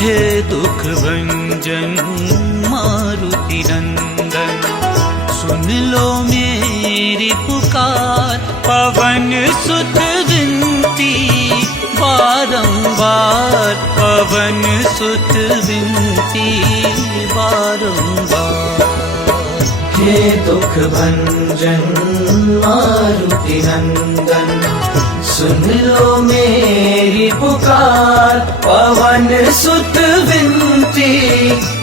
हे दुख भंजन मारुति नंदन, सुन लो मेरी पुकार। पवन सुत विनती बारंबार, पवन सुत विनती बारंबार। हे दुख भंजन मारुति नंदन, सुन लो मेरी पुकार। पवन सुत विनती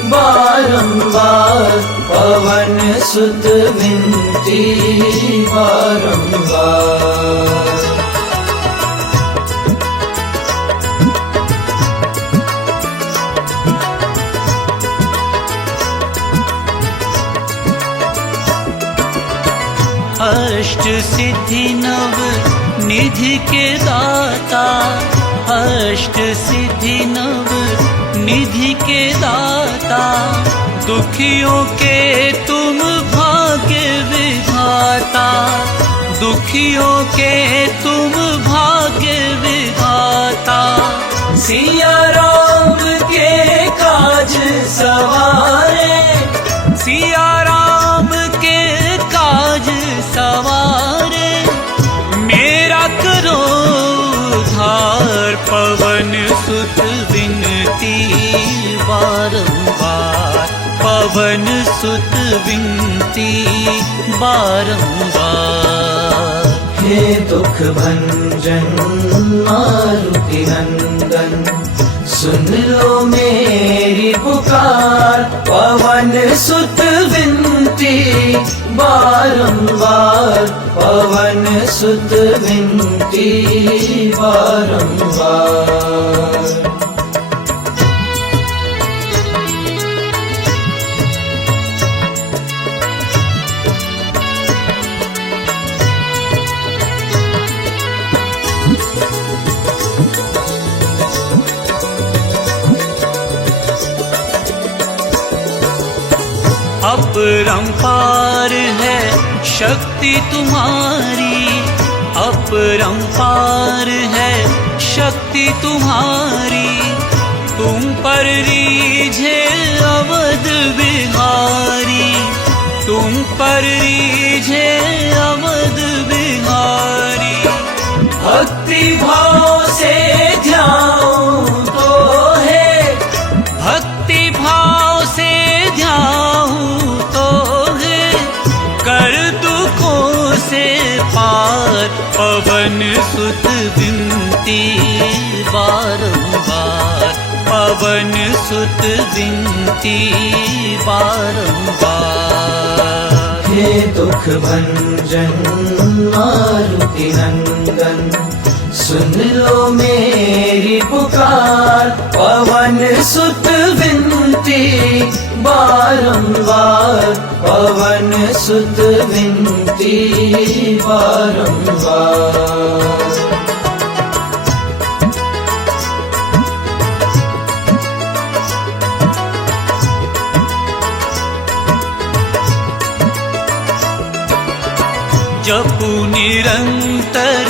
बारंबार, पवन सुत विनती बारंबार। अष्ट सिद्धि नव निधि के दाता, अष्ट सिद्धि नव निधि के दाता। दुखियों के तुम भाग्य विधाता, दुखियों के तुम भाग्य विधाता। सिया राम के काज सवारे, सिया राम के काज सवारे। मेरा करो उद्धार, पवन सुत विनती बारंबार, पवन सुत विनती बारंबार। हे दुख भंजन मारुति नंदन, सुन लो मेरी पुकार। पवन सुत विनती बारंबार, पवन सुत विनती बारंबार। अपरंपार है शक्ति तुम्हारी, अपरंपार है शक्ति तुम्हारी। तुम पर रीझे अवध बिहारी, तुम पर रीझे अवध बिहारी। भक्ति भाव से ध्याऊं तो है, भक्ति भाव से ध्याऊं तो है। कर दुखों से पार, पवन सुत विनती बारंबार, पवन सुत विनती बारंबार। हे दुख भंजन मारुति नंदन, सुन लो मेरी पुकार। पवन सुत विनती बारंबार, पवन सुत विनती बारंबार। जपू निरंतर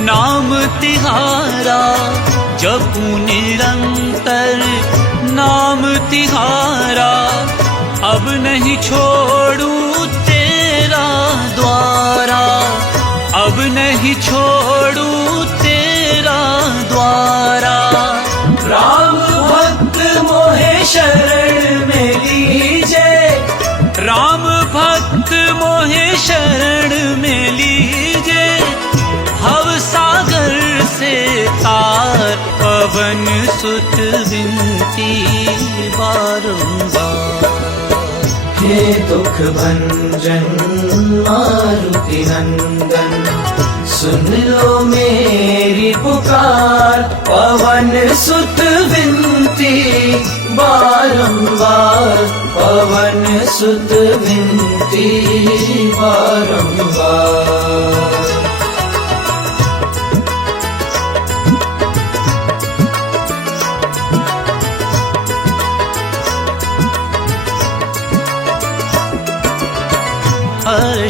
नाम तिहारा, जपू निरंतर नाम तिहारा। अब नहीं छोड़ू तेरा द्वारा, अब नहीं छोड़ू तेरा द्वारा। राम भक्त मोहे शरण में लीजे, राम भक्त मोहे शरण में लीजे। भव सागर से तार, पवन सुत विनती बारंबार। हे दुख भंजन मारुति नंदन, सुन लो मेरी पुकार। पवन सुत विनती बारंबार, पवन सुत विनती बारंबार।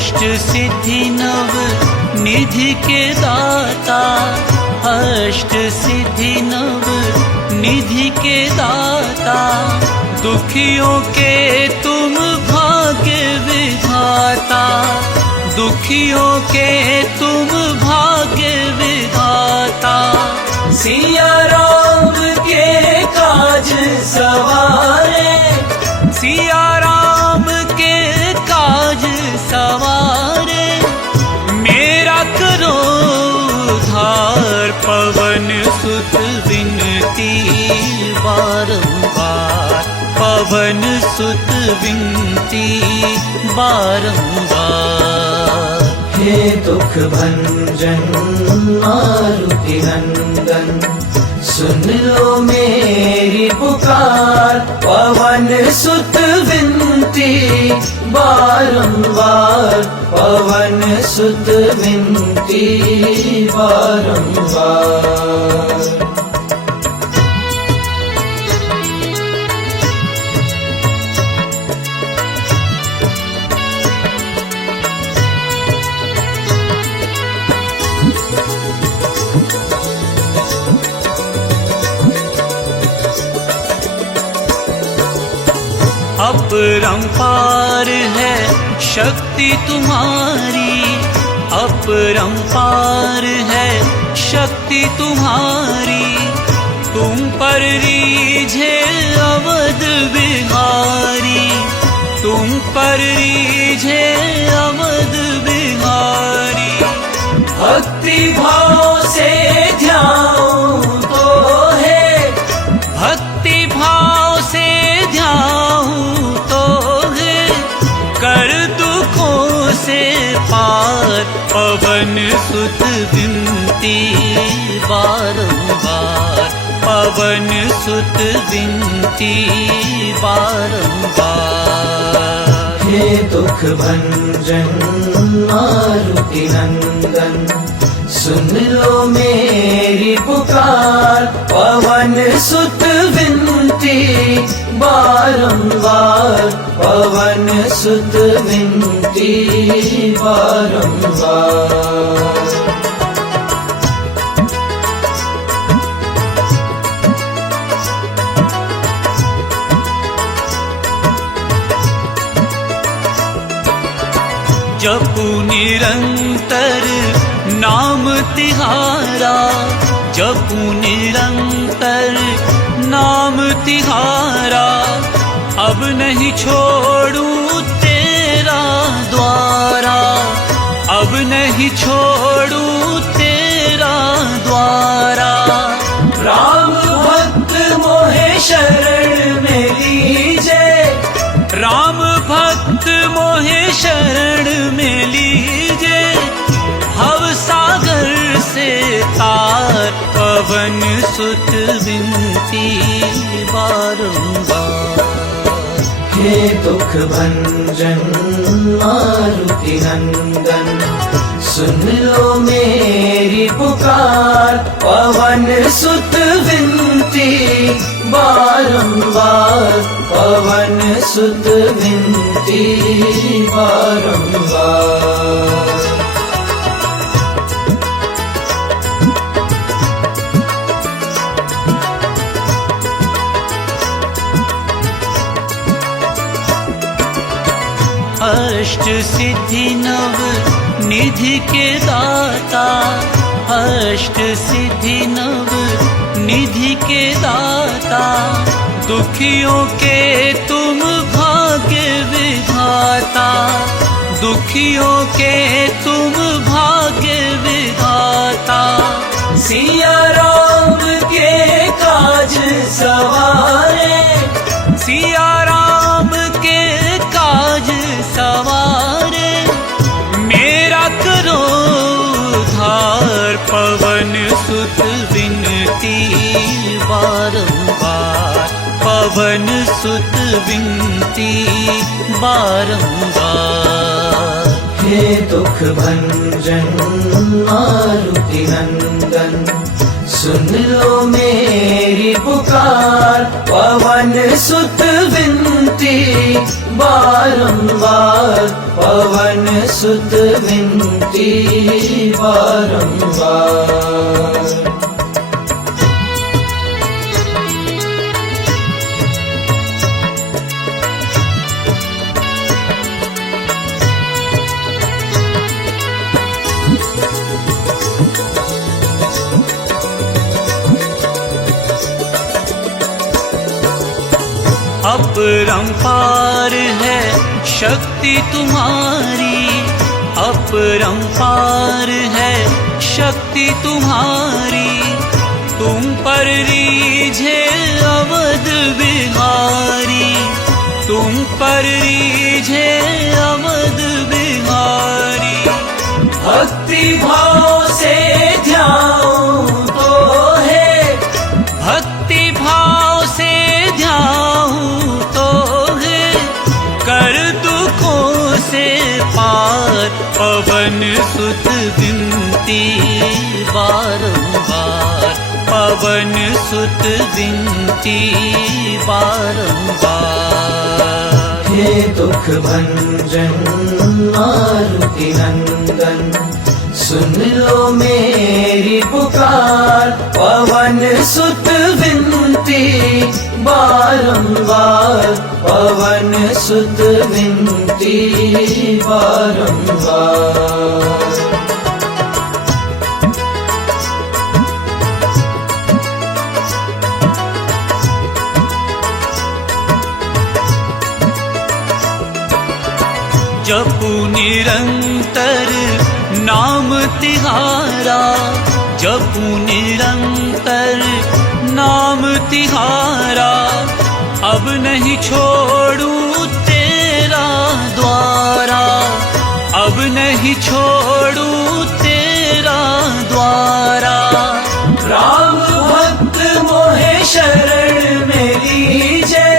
अष्ट सिद्धि नव निधि के दाता, अष्ट सिद्धि नव निधि के दाता, दुखियों के तुम भाग्य विधाता, दुखियों के तुम भाग्य विधाता। सिया राम के काज सवारे, सिया राम के काज सवारे, मेरा करो उद्धार, पवन सुत विनती बारंबार, पवन सुत विनती बारंबार। हे दुख भंजन मारुति नंदन, सुन लो मेरी पुकार, पवन सुत विनती बारंबार, पवन सुत विनती बारंबार। अपरंपार है शक्ति तुम्हारी, अपरंपार है शक्ति तुम्हारी, तुम पर रीझे अवध बिहारी, तुम पर रीझे अवध बिहारी। भक्ति भाव से ध्यान तो है, भक्ति भाव से ध्यान तो है, कर दुखों से पार, पवन सुत विनती बारंबार, पवन सुत विनती बारंबार। हे दुख भंजन मारुति नंदन, सुन लो मेरी पुकार, पवन सुत विनती बारंबार, पवन सुत विनती बारंबार। जपू निरंतर नाम तिहारा, जपू निरंतर नाम तिहारा, अब नहीं छोड़ूं तेरा द्वारा, अब नहीं छोड़ूं तेरा द्वारा। राम भक्त मोहे शरण में लीजे, राम भक्त मोहे शरण में लीजे, भव सागर से तार, पवन सुत विनती बारंबार। हे दुख भंजन मारुति नंदन, सुन लो मेरी पुकार, पवन सुत विनती बारंबार, पवन सुत विनती बारंबार। अष्ट सिद्धि नव निधि के दाता, अष्ट सिद्धि नव निधि के दाता, दुखियों के तुम भाग्य विधाता, दुखियों के तुम भाग्य विधाता। सिया राम के काज सवारे, सिया राम के काज सवारे, मेरा करो उद्धार, पवन सुत विनती बारंबार, पवन सुत विनती बारंबार। हे दुख भंजन मारुति नंदन, सुन लो मेरी पुकार, पवन सुत विनती बारंबार पवन सुत विनती बारंबार। अपरंपार है शक्ति तुम्हारी, अपरंपार है शक्ति तुम्हारी। तुम पर रीझे अवध बिहारी, तुम पर रीझे अवध बिहारी। भक्ति भाव से ध्याऊं तो है, भक्ति भाव से ध्याऊं तो है, कर दुखों से पार पवन सुत विनती बारंबार, पवन सुत विनती बारंबार। हे दुख भंजन मारुति नंदन, सुन लो मेरी पुकार, पवन सुत विनती बारंबार, पवन सुत विनती बारंबार। जपू निरंतर नाम तिहारा, जपू निरंतर नाम तिहारा। अब नहीं छोड़ूं तेरा द्वारा, अब नहीं छोड़ूं तेरा द्वारा। राम भक्त मोहे शरण में लीजे,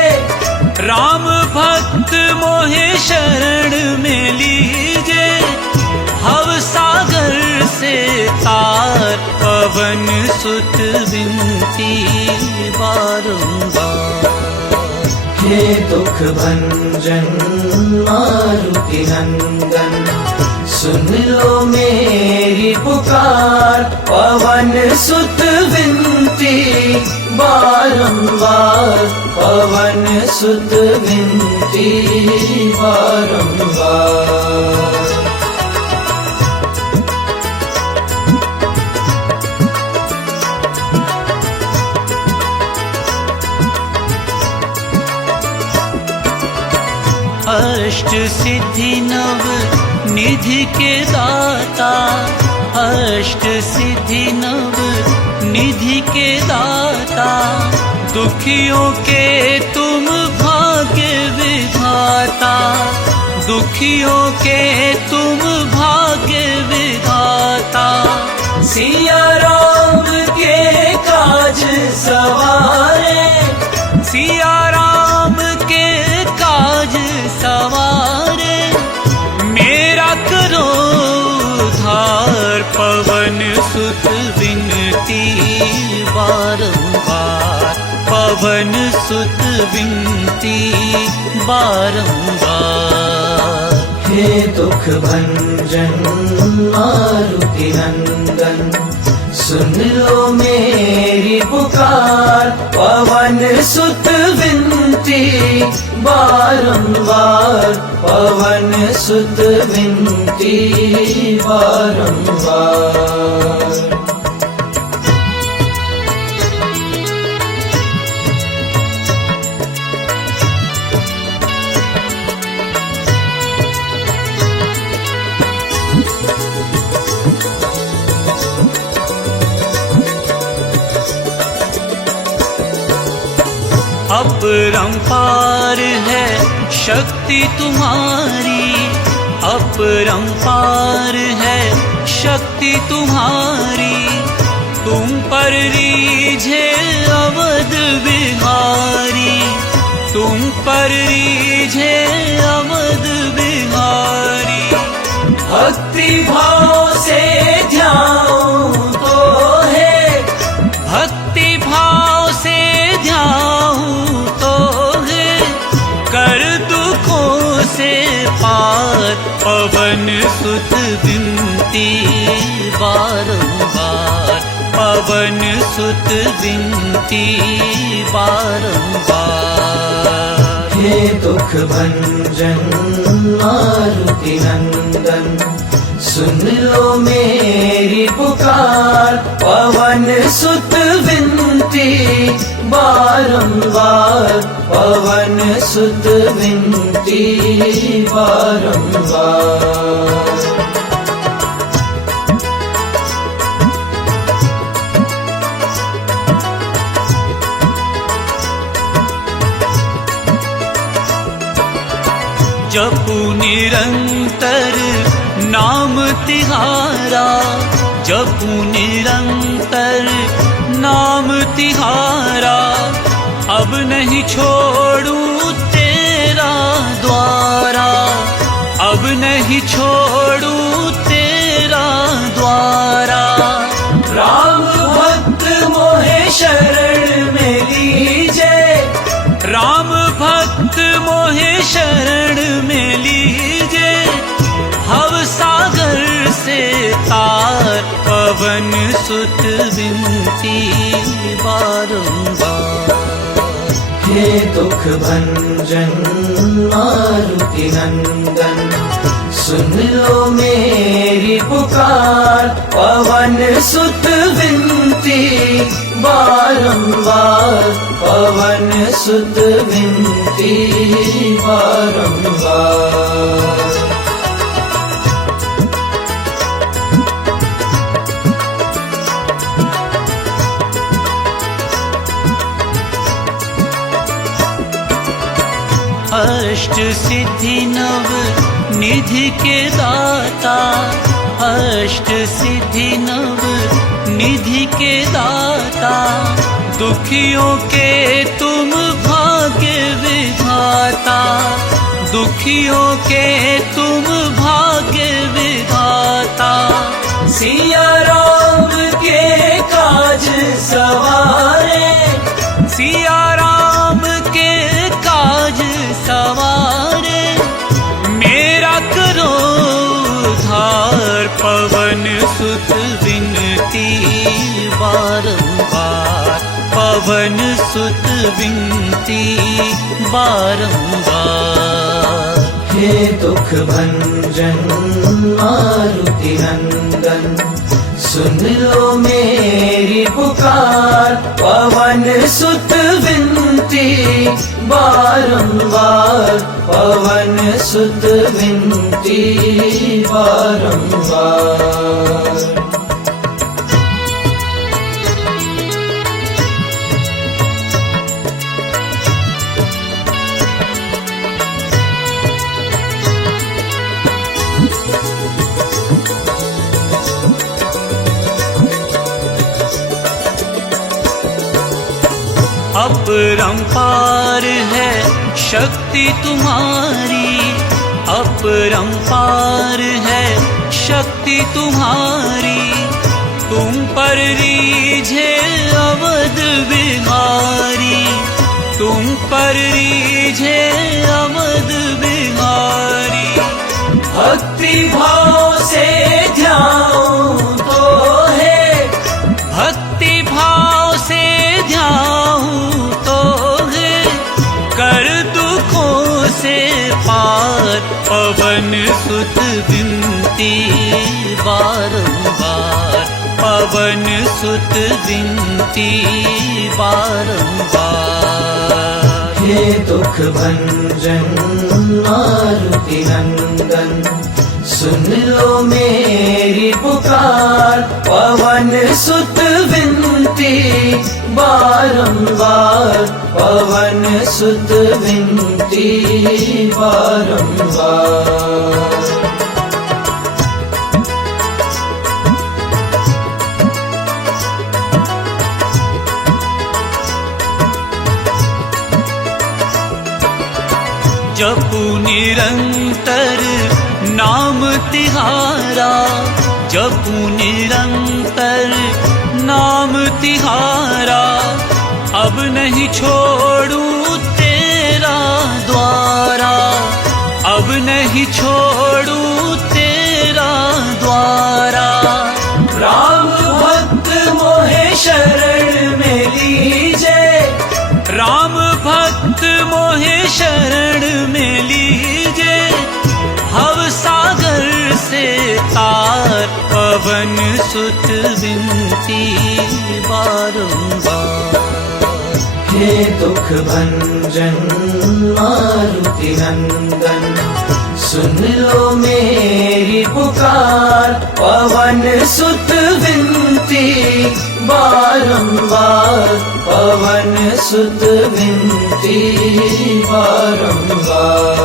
राम भक्त मोहे शरण में लीजे। भव सागर से तार पवन सुत विनती बारंबार। हे दुख भंजन मारुति नंदन, सुन लो मेरी पुकार, पवन सुत विनती बारंबार, पवन सुत विनती बारंबार। अष्ट सिद्धि नव निधि के दाता, अष्ट सिद्धि नव निधि के दाता। दुखियों के तुम भाग्य विधाता, दुखियों के तुम भाग्य विधाता। सिया राम के काज सवारे, सिया राम के काज सवारे। मेरा करो उद्धार पवन सुत विनती बारंबार, पवन सुत विनती बारंबार। हे दुख भंजन मारुति नंदन, सुन लो मेरी पुकार, पवन सुत विनती बारंबार, पवन सुत विनती बारंबार। अपरंपार है शक्ति तुम्हारी, अपरंपार है शक्ति तुम्हारी। तुम पर रीझे अवध बिहारी, तुम पर रीझे अवध बिहारी। भक्ति भाव से ध्याऊं तो है, भक्ति भाव से ध्याऊं तो है, कर दुखों पवन सुत विनती बारंबार, पवन सुत विनती बारंबार। हे दुख भंजन मारुति नंदन, सुन लो मेरी पुकार, पवन सुत विनती बारंबार, पवन सुत विनती बारंबार। जपू निरंतर नाम तिहारा, जपू निरंतर नाम तिहारा, अब नहीं छोड़ू तेरा द्वारा, अब नहीं छोड़ू तेरा द्वारा। राम भक्त मोहे शरण में लीजे, राम भक्त मोहे शरण में लीजे, भव सागर से तार, पवन सुत विनती बारंबार। हे दुख भंजन मारुति नंदन, सुन लो मेरी पुकार, पवन सुत विनती बारंबार, पवन सुत विनती बारंबार। अष्ट सिद्धि नव निधि के दाता, अष्ट सिद्धि नव निधि के दाता, दुखियों के तुम भाग्य विधाता, दुखियों के तुम भाग्य विधाता। सिया राम के काज सवारे, सिया राम के काज सवारे, मेरा करो उद्धार, पवन सुत विनती बारंबार, पवन सुत विनती बारंबार। हे दुख भंजन मारुति नंदन, सुन लो मेरी पुकार, पवन सुत विनती बारंबार, पवन सुत विनती बारंबार। अपरंपार है शक्ति तुम्हारी, अपरंपार है शक्ति तुम्हारी, तुम पर रीझे अवध बिहारी, तुम पर रीझे अवध बिहारी। भक्ति भाव से ध्याऊं तो है, भक्ति भाव से ध्याऊं तो है, कर दुखों से पार, पवन सुत विनती बारंबार, पवन सुत विनती बारंबार। हे दुख भंजन मारुति नंदन, सुन लो मेरी पुकार, पवन सुत विनती बारंबार, पवन सुत विनती बारंबार। जपू निरंतर नाम तिहारा, जपू निरंतर नाम तिहारा, अब नहीं छोड़ू तेरा द्वारा, अब नहीं छोड़ू तेरा मोहे शरण में लीजे, भव सागर से तार। पवन सुत विनती बारंबार। हे दुख भंजन मारुति नंदन, सुन लो मेरी पुकार। पवन सुत विनती बारंबार, पवन सुत विनती बारंबार।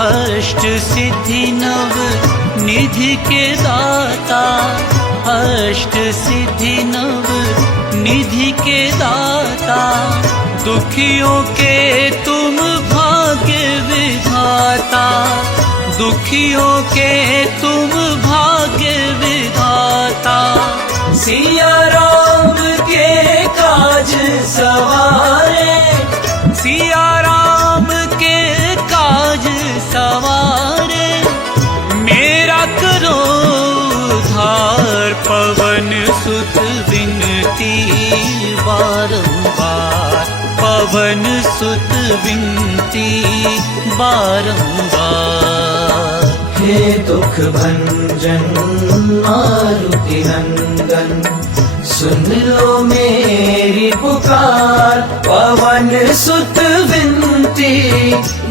अष्ट सिद्धि नव निधि के दाता, अष्ट सिद्धि नव निधि के दाता। दुखियों के तुम भाग्य विधाता, दुखियों के तुम भाग्य विधाता। सिया राम के काज सवारे, सिया राम के काज सवारे। मेरा करो उद्धार, पवन सुत विनती बारंबार। पवन सुत विनती बारंबार। हे दुख भंजन मारुति नंदन, सुन लो मेरी पुकार। पवन सुत विनती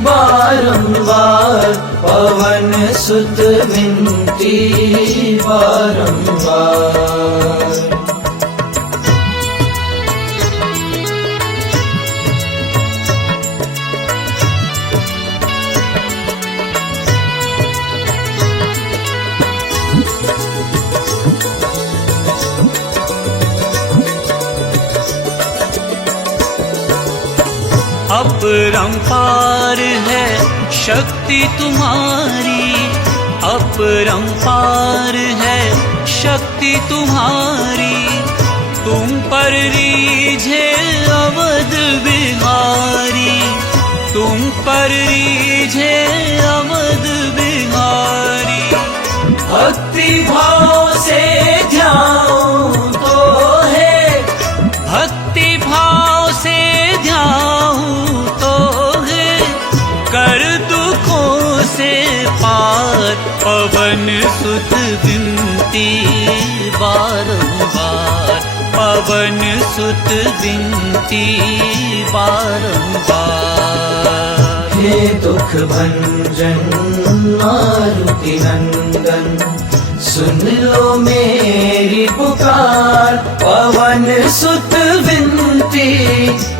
बारंबार, पवन सुत विनती बारंबार। अपरंपार है शक्ति तुम्हारी, अपरंपार है शक्ति तुम्हारी। तुम पर रीझे अवध बिहारी, तुम पर रीझे अवध बिहारी। भक्ति भाव से ध्यान तो है, भक्ति भाव से ध्यान तो है। कर दुखों से पार, पवन सुत विनती बारंबार। पवन सुत विनती बारंबार। हे दुख भंजन मारुति नंदन, सुन लो मेरी पुकार। पवन सुत विनती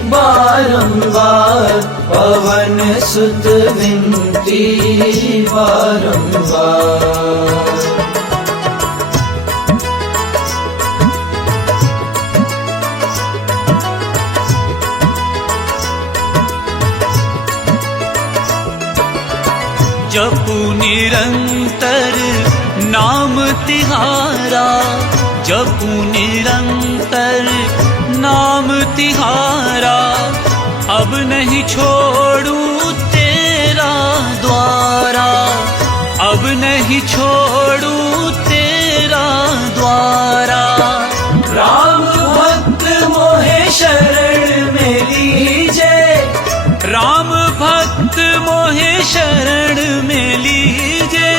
बारंबार, पवन सुत विनती बारंबार। जपू निरंतर नाम तिहारा, जपू निरंतर नाम तिहारा। अब नहीं छोड़ू तेरा द्वारा, अब नहीं छोड़ू तेरा द्वारा। राम भक्त मोहे शरण में लीजे, राम भक्त मोहे शरण में लीजे।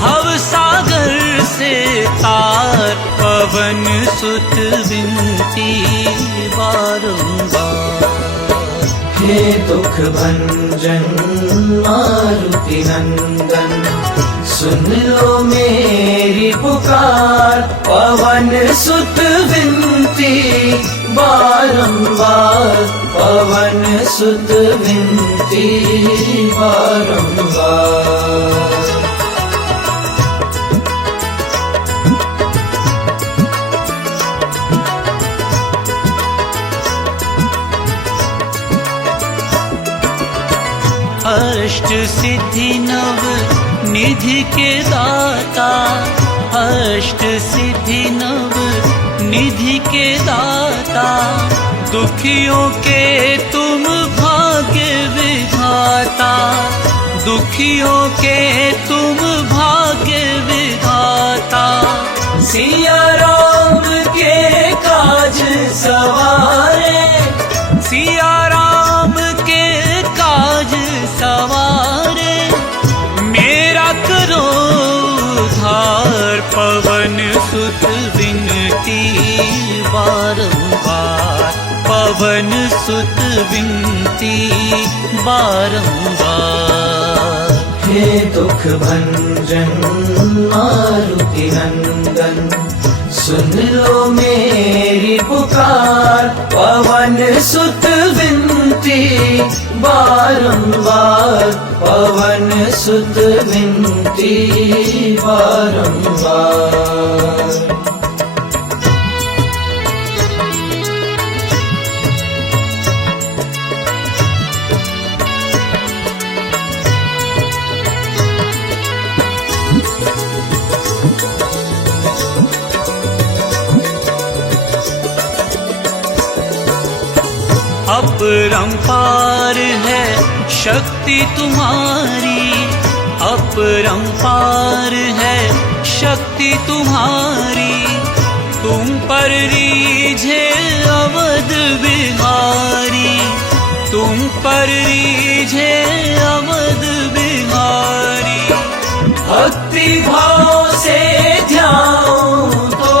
भव सागर से तार, पवन सुत विनती बारंबार। हे दुख भंजन मारुति नंदन, सुन लो मेरी पुकार। पवन सुत विनती बारंबार, पवन सुत विनती बारंबार। अष्ट सिद्धि नव निधि के दाता, अष्ट सिद्धि नव निधि के दाता। दुखियों के तुम भाग्य विधाता, दुखियों के तुम भाग्य विधाता। सिया राम के काज सवारे, सिया राम के काज सवारे, मेरा करो उद्धार। पवन सुत विनती बारंबार, पवन सुत विनती बारंबार। हे दुख भंजन मारुति नंदन, सुन लो मेरी पुकार। पवन सुत विनती बारंबार, पवन सुत विनती बारंबार। अपरंपार है शक्ति तुम्हारी, अपरंपार है शक्ति तुम्हारी। तुम पर रीझे अवध बिहारी, तुम पर रीझे अवध बिहारी। भक्ति भाव से ध्यान तो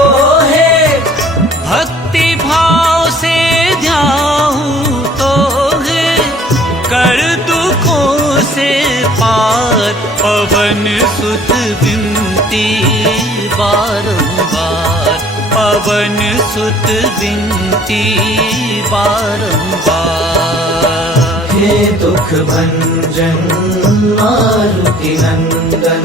है, भक्ति भाव से ध्यान तो है, कर दुखों से पार। पवन सुत विनती बारंबार, पवन सुत विनती बारंबार। हे दुख भंजन मारुति नंदन,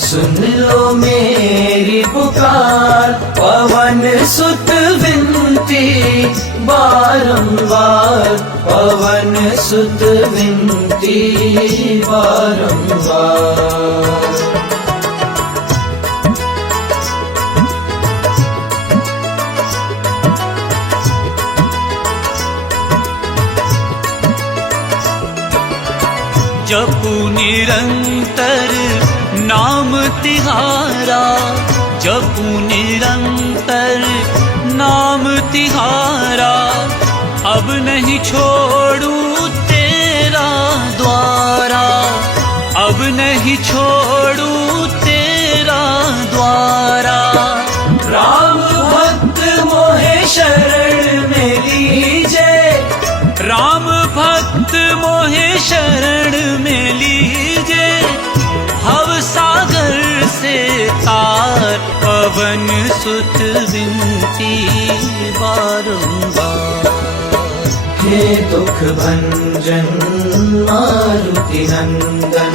सुन लो मेरी पुकार। पवन सुत विनती बारंबार, पवन सुत विनती बारंबार। जपू निरंतर नाम तिहारा, जपू निरंतर नाम तिहारा। अब नहीं छोड़ू तेरा द्वारा, अब नहीं छोड़ू तेरा द्वारा। राम भक्त मोहे शरण में लीजे, राम भक्त मोहे शरण में लीजे। भव सागर से तार, पवन सुत विनती बारंबार। हे दुख भंजन मारुति नंदन,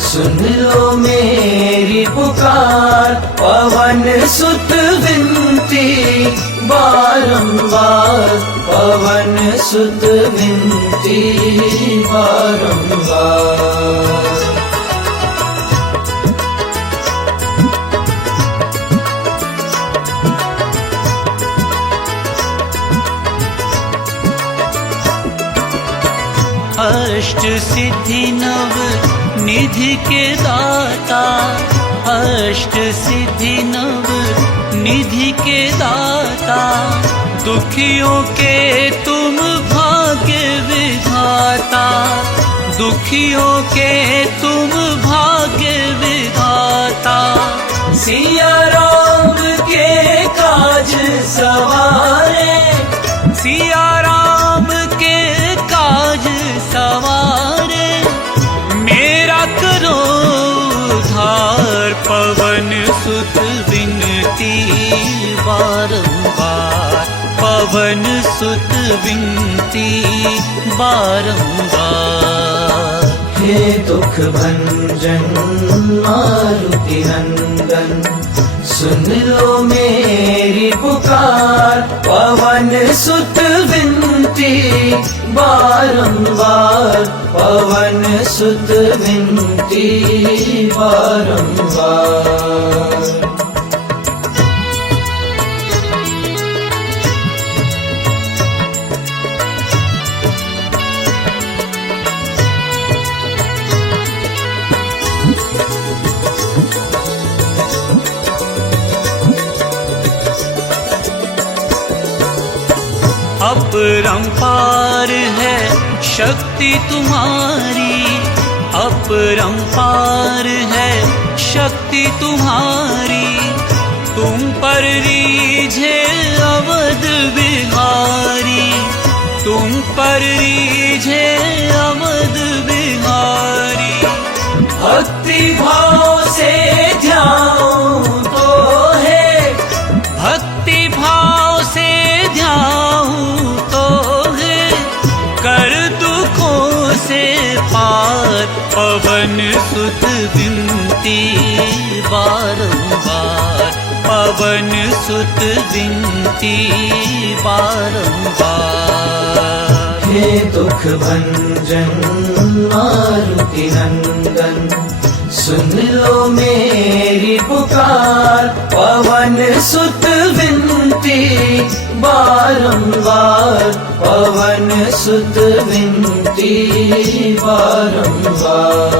सुन लो मेरी पुकार। पवन सुत विनती बारंबार, पवन सुत विनती बारंबार। अष्ट सिद्धि नव निधि के दाता, अष्ट सिद्धि नव निधि के दाता। दुखियों के तुम भाग्य विधाता, दुखियों के तुम भाग्य विधाता। सिया राम के काज सवारे, सिया राम के काज सवारे, मेरा करो उद्धार। पवन सुत विनती बारंबार, पवन सुत विनती बारंबार। हे दुख भंजन मारुति नंदन, सुन लो मेरी पुकार। पवन सुत विनती बारंबार, पवन सुत विनती बारंबार। अपरंपार है शक्ति तुम्हारी, अपरंपार है शक्ति तुम्हारी। तुम पर रीझे अवध बिहारी, तुम पर रीझे अवध बिहारी। भक्ति भाव से ध्याऊं तो है, भक्ति भाव से ध्याऊं तो है, कर दुखों से पार। पवन सुत विनती बारंबार, पवन सुत विनती बारंबार। हे दुख भंजन मारुति नंदन, सुन लो मेरी पुकार। पवन सुत विनती बारंबार, पवन सुत विनती बारंबार।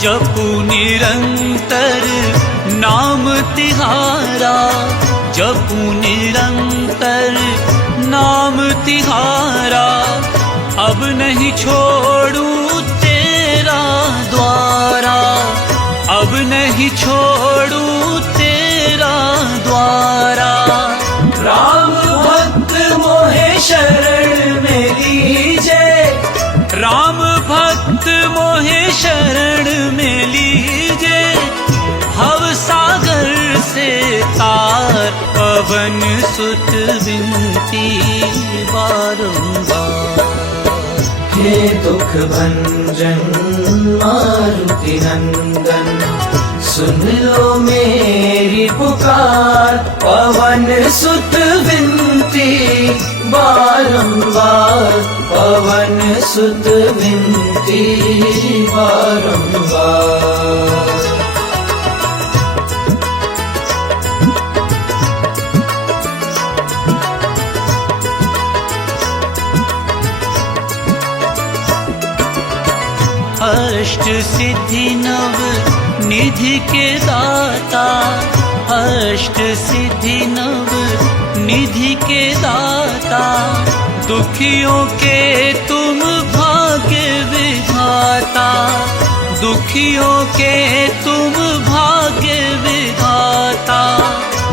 जपू निरंतर नाम तिहारा, जपू निरंतर नाम तिहारा। अब नहीं छोड़ू तेरा द्वारा, अब नहीं छोड़ू तेरा द्वारा। राम भक्त मोहे शरण में लीजे, राम भक्त मोहे शरण में लीजे। भव सागर से तार, पवन सुत विनती बारंबार। हे दुख भंजन मारुति नंदन, सुन लो मेरी पुकार। पवन सुत विनती बारंबार, पवन सुत विनती बारंबार। अष्ट सिद्धि नव निधि के दाता, अष्ट सिद्धि नव निधि के दाता। दुखियों के तुम भाग्य विधाता, दुखियों के तुम भाग्य विधाता।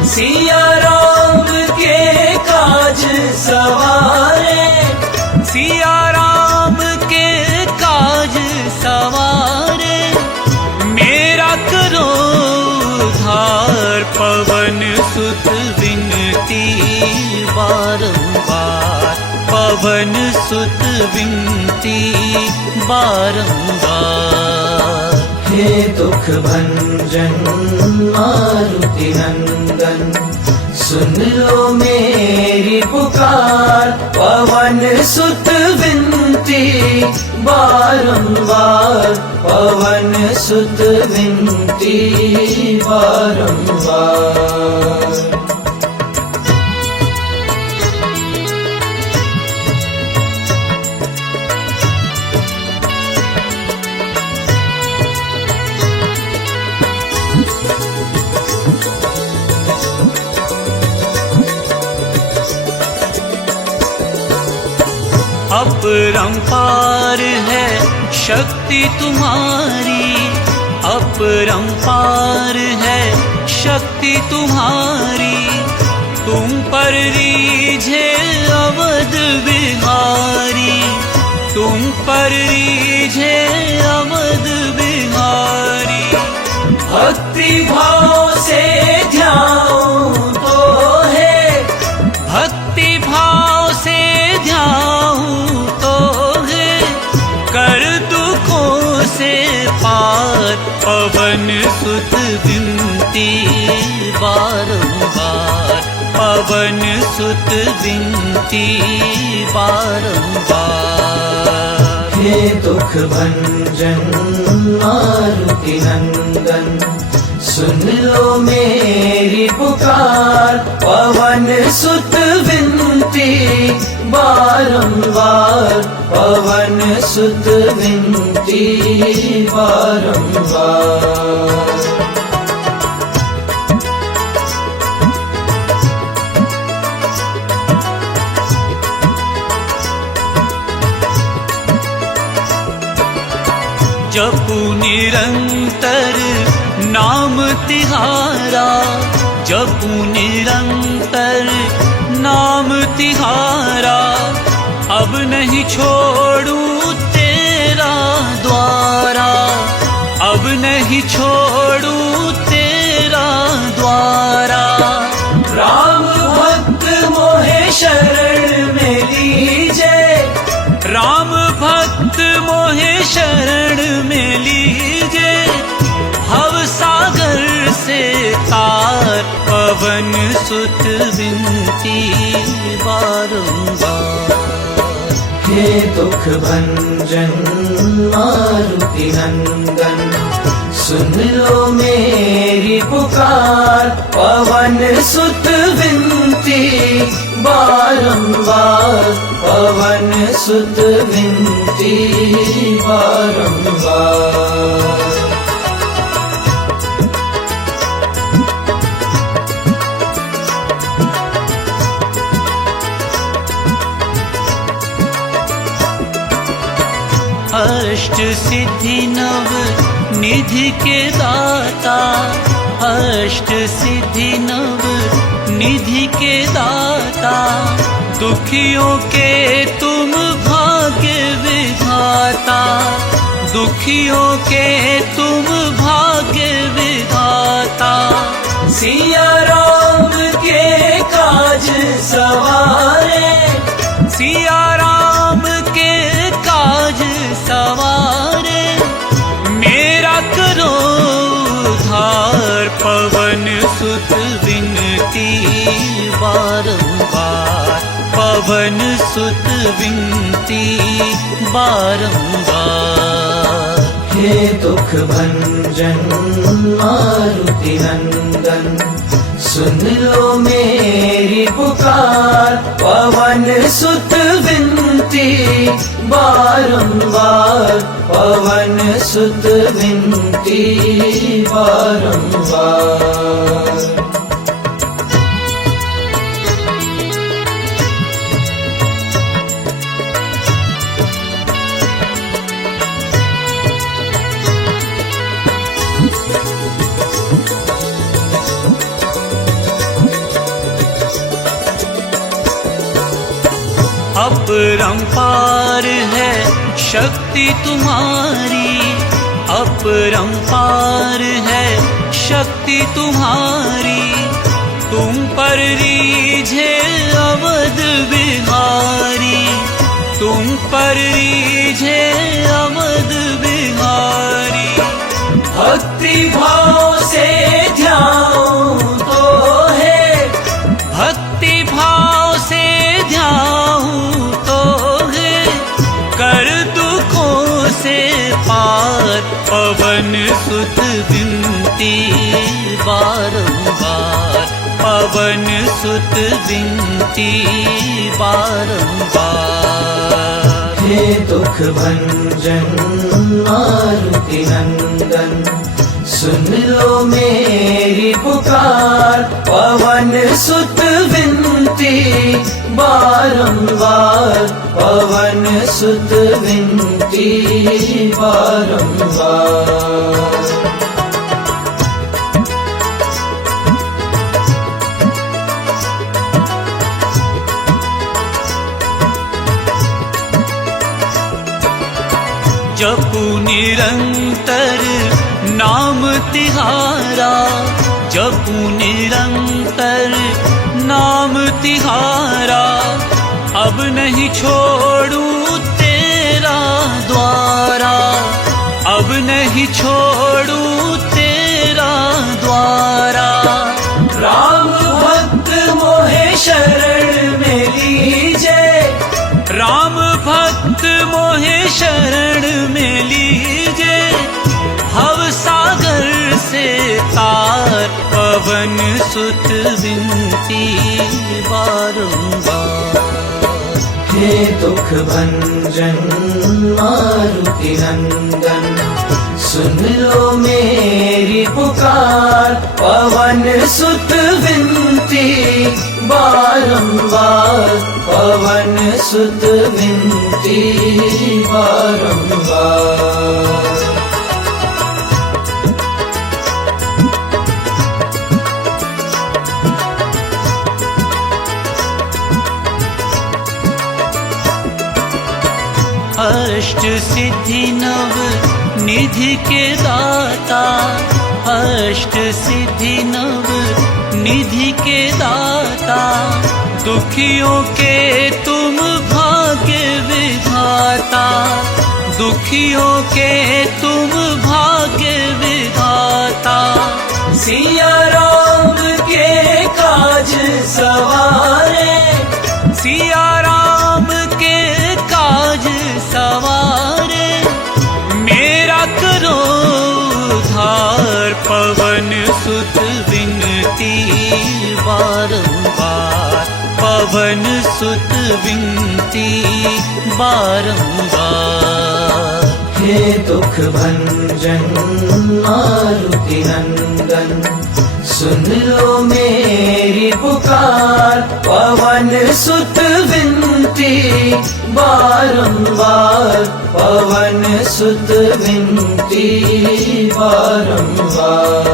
सिया राम के काज सवारे, सिया राम के काज सवारे। मेरा करो उद्धार, पवन सुत विनती बारंबार, पवन सुत विनती बारंबार। हे दुख भंजन मारुति नंदन, सुन लो मेरी पुकार। पवन सुत विनती बारंबार, पवन सुत विनती बारंबार। अपरंपार है शक्ति तुम्हारी, अपरंपार है शक्ति तुम्हारी। तुम पर रीझे अवध बिहारी, तुम पर रीझे अवध बिहारी। भक्ति भाव से ध्याऊं तो है, भक्ति भाव से ध्याऊं तो है, कर दुखों से पार। पवन सुत विनती बारंबार, पवन सुत विनती बारंबार। हे दुख भंजन मारुति नंदन, सुन लो मेरी पुकार। पवन सुत विनती बारंबार, पवन सुत विनती बारंबार। जपू निरंतर नाम तिहारा, जपू निरंतर नाम तिहारा। अब नहीं छोड़ू तेरा द्वारा, अब नहीं छोड़ू तेरा द्वारा। राम भक्त मोहे शरण में लीजे, राम भक्त मोहे शरण में लीजे। भव सागर से तार, पवन सुत विनती बारंबार। हे दुख भंजन मारुति नंदन, सुन लो मेरी पुकार। पवन सुत विनती बारंबार, पवन सुत विनती बारंबार। अष्ट सिद्धि नव निधि के दाता, अष्ट सिद्धि नव निधि के दाता। दुखियों के तुम भाग्य विधाता, दुखियों के तुम भाग्य विधाता। सिया राम के काज सवारे, सिया राम के काज सवारे। मेरा करो उद्धार, पवन सुत विनती बारंबार, पवन सुत विनती बारंबार। हे दुख भंजन मारुति नंदन, सुन लो मेरी पुकार। पवन सुत विनती बारंबार, पवन सुत विनती बारंबार। अपरंपार है शक्ति तुम्हारी, अपरंपार है शक्ति तुम्हारी। तुम पर रीझे अवध बिहारी, तुम पर रीझे अवध बिहारी। भक्ति भाव से ध्याऊं तो है, भक्ति भाव से ध्याऊं तो है। कर दुखों से पार, पवन सुत विनती बारंबार, पवन सुत विनती बारंबार। हे दुख भंजन मारुति नंदन, सुन लो मेरी पुकार। पवन सुत विनती बारंबार, पवन सुत विनती बारंबार। जपू निरंतर नाम तिहारा, जपू निरंतर नाम तिहारा। अब नहीं छोड़ू तेरा द्वारा, अब नहीं छोड़ू तेरा द्वारा। राम भक्त मोहे शरण में लीजे, राम भक्त मोहे शरण पवन सुत विनती बारंबार। हे दुख भंजन मारुति नंदन, सुन लो मेरी पुकार, पवन सुत विनती बारंबार, पवन सुत विनती बारंबार। अष्ट सिद्धि नव निधि के दाता, अष्ट सिद्धि नव निधि के दाता, दुखियों के तुम भाग्य विधाता, दुखियों के तुम भाग्य विधाता। सिया राम के काज सवारे, सिया राम के काज सवारे, मेरा करो उद्धार, पवन सुत विनती बारंबार, पवन सुत विनती बारंबार। हे दुख भंजन मारुति नंदन, सुन लो मेरी पुकार, पवन सुत विनती बारंबार, पवन सुत विनती बारंबार।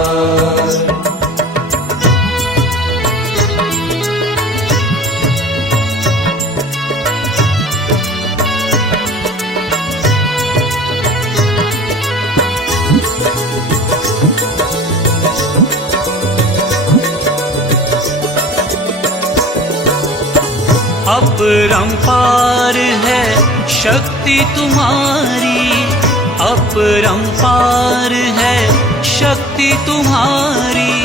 अपरंपार है शक्ति तुम्हारी, अपरंपार है शक्ति तुम्हारी,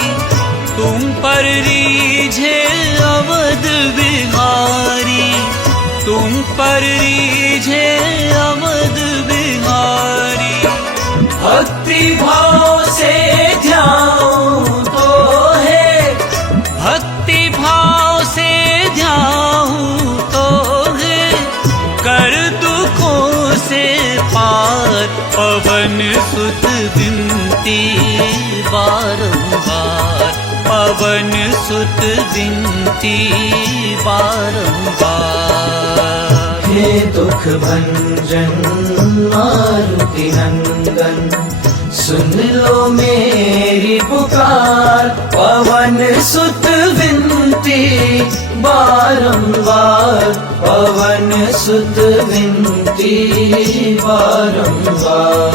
तुम पर रीझे अवध बिहारी, तुम पर रीझे अवध बिहारी। भक्ति भाव से ध्याऊं तो है, भक्ति भाव से ध्याऊं तो है, कर दुखों से पार, पवन सुत विनती बारंबार, पवन सुत विनती बारंबार। हे दुख भंजन मारुति नंदन, सुन लो मेरी पुकार, पवन सुत विनती बारंबार, पवन सुत विनती बारंबार।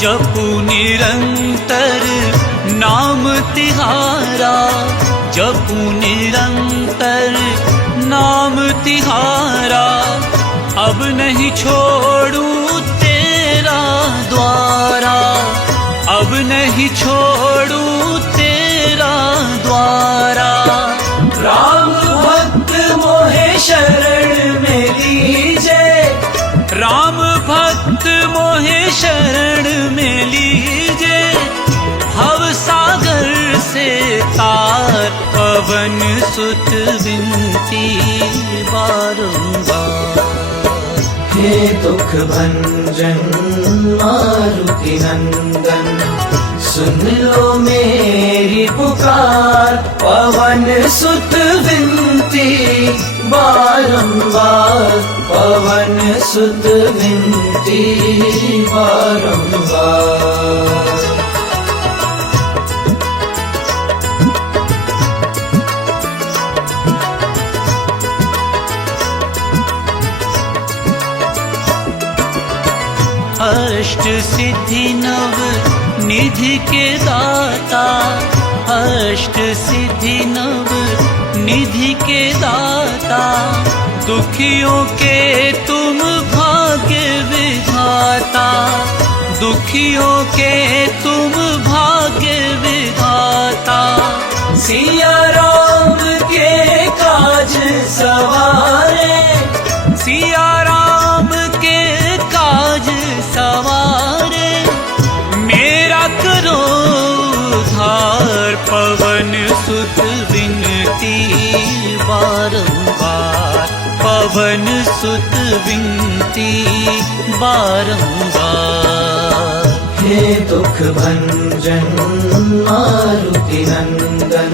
जपू निरंतर नाम तिहारा, जपू निरंतर नाम तिहारा, अब नहीं छोड़ूं तेरा द्वारा, अब नहीं छोड़ूं तेरा द्वारा। राम भक्त मोहे शरण में लीजे, राम भक्त मोहे शरण में लीजे, भव सागर से तार, पवन सुत विनती बारंबार। हे दुख भंजन मारुति नंदन, सुन लो मेरी पुकार, पवन सुत विनती बारंबार, पवन सुत विनती बारंबार। अष्ट सिद्धि नव निधि के दाता, अष्ट सिद्धि नव निधि के दाता, दुखियों के तुम भाग्य विधाता, दुखियों के तुम भाग्य विधाता। सिया राम के अपरंपार पवन सुत विनती बारंबार, पवन सुत विनती बारंबार। हे दुख भंजन मारुति नंदन,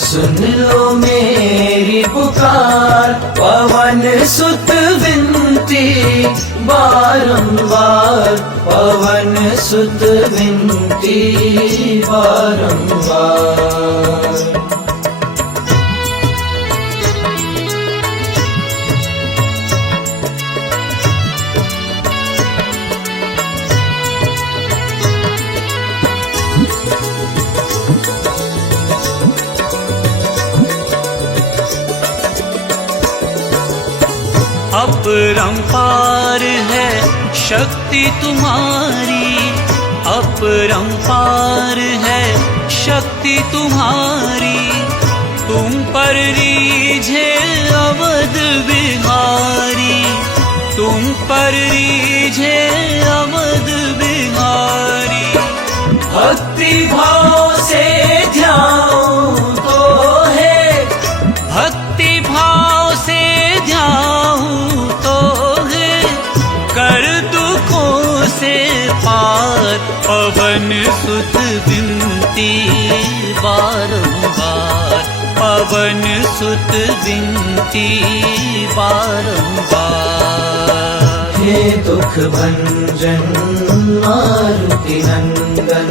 सुन लो मेरी पुकार, पवन सुत विनती बारंबार, पवन सुत विनती बारंबार। अपरंपार है शक्ति तुम्हारी, अपरंपार है शक्ति तुम्हारी, तुम पर रीझे अवध बिहारी, तुम पर रीझे अवध बिहारी। भक्ति भाव से ध्यान तो है, भक्ति भाव से ध्यान तो है, कर दुखों से पार, पवन सुत विनती बारंबार, पवन सुत विनती बारंबार। हे दुख भंजन मारुति नंदन,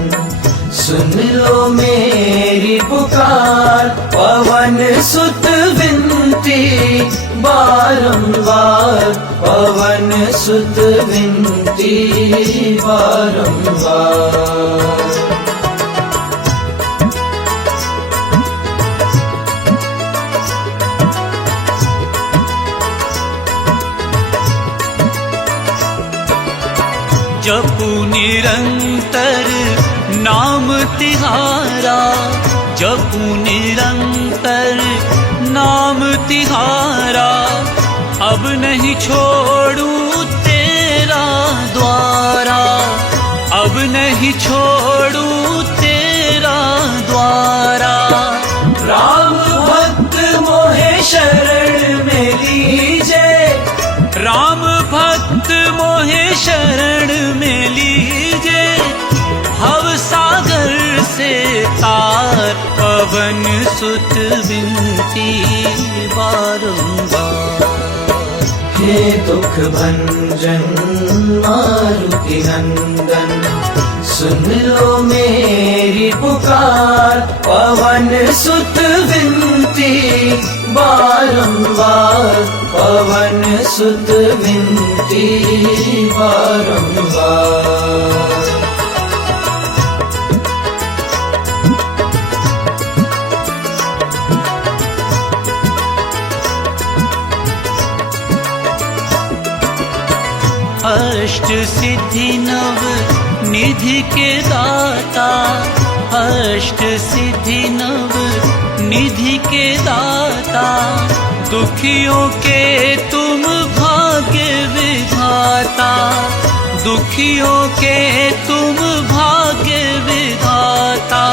सुन लो मेरी पुकार, पवन सुत विनती बारंबार, पवन सुत विनती बारंबार। जपू निरंतर नाम तिहारा, जपू निरंतर नाम तिहारा, अब नहीं छोड़ू तेरा द्वारा, अब नहीं छोड़ू तेरा द्वारा। राम भक्त मोहे शरण में लीजे, राम भक्त मोहे शरण में लीजे, भव सागर से तार, पवन सुत विनती बारंबार। हे दुख भंजन मारुति नंदन, सुन लो मेरी पुकार, पवन सुत विनती बारंबार, पवन सुत विनती बारंबार। अष्ट सिद्धि नव निधि के दाता, अष्ट सिद्धि नव निधि के दाता, दुखियों के तुम भाग्य विधाता, दुखियों के तुम भाग्य विधाता।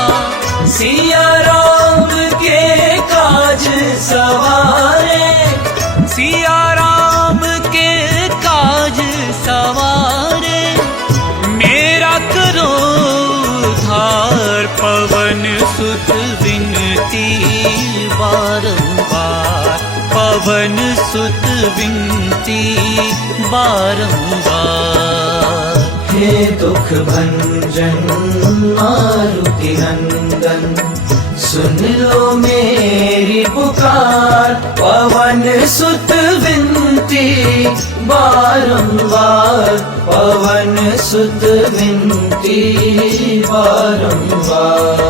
सिया राम के काज सवारे, सिया राम के काज सवारे, मेरा करो उद्धार, पवन सुत विनती बारंबार, पवन सुत विनती बारंबार। हे दुख भंजन मारुति नंदन, सुन लो मेरी पुकार, पवन सुत विनती बारंबार, पवन सुत विनती बारंबार।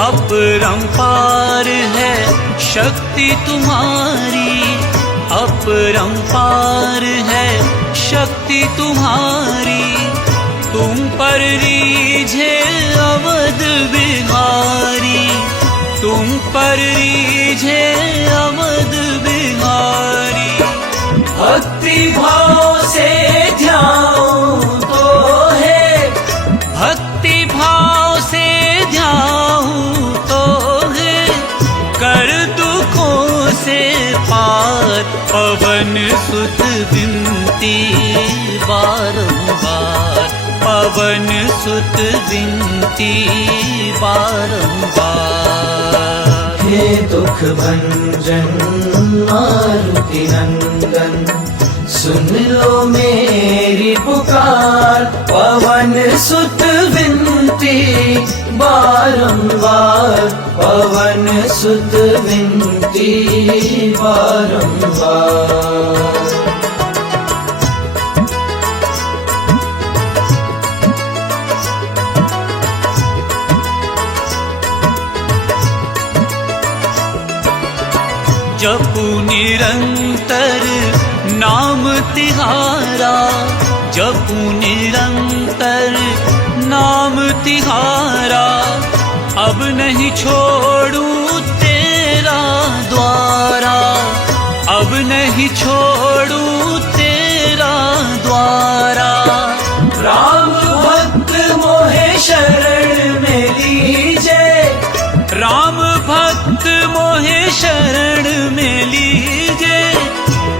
अपरंपार है शक्ति तुम्हारी, अपरंपार है शक्ति तुम्हारी, तुम पर रीझे अवध बिहारी, तुम पर रीझे अवध बिहारी। भक्ति भाव से ध्याऊं तो है, भक्ति भाव से ध्याऊं तो है, कर दुखों से पार पवन सुत विनती बारंबार, पवन सुत विनती बारंबार। हे दुख भंजन मारुति नंदन, सुन लो मेरी पुकार, पवन सुत विनती बारंबार, पवन सुत विनती बारंबार। जपू निरंतर नाम तिहारा, जपू निरंतर नाम तिहारा, अब नहीं छोड़ूं तेरा द्वारा, अब नहीं छोड़ूं तेरा द्वारा। राम भक्त मोहे शरण में लीजे, राम भक्त मोहे शरण में लीजे,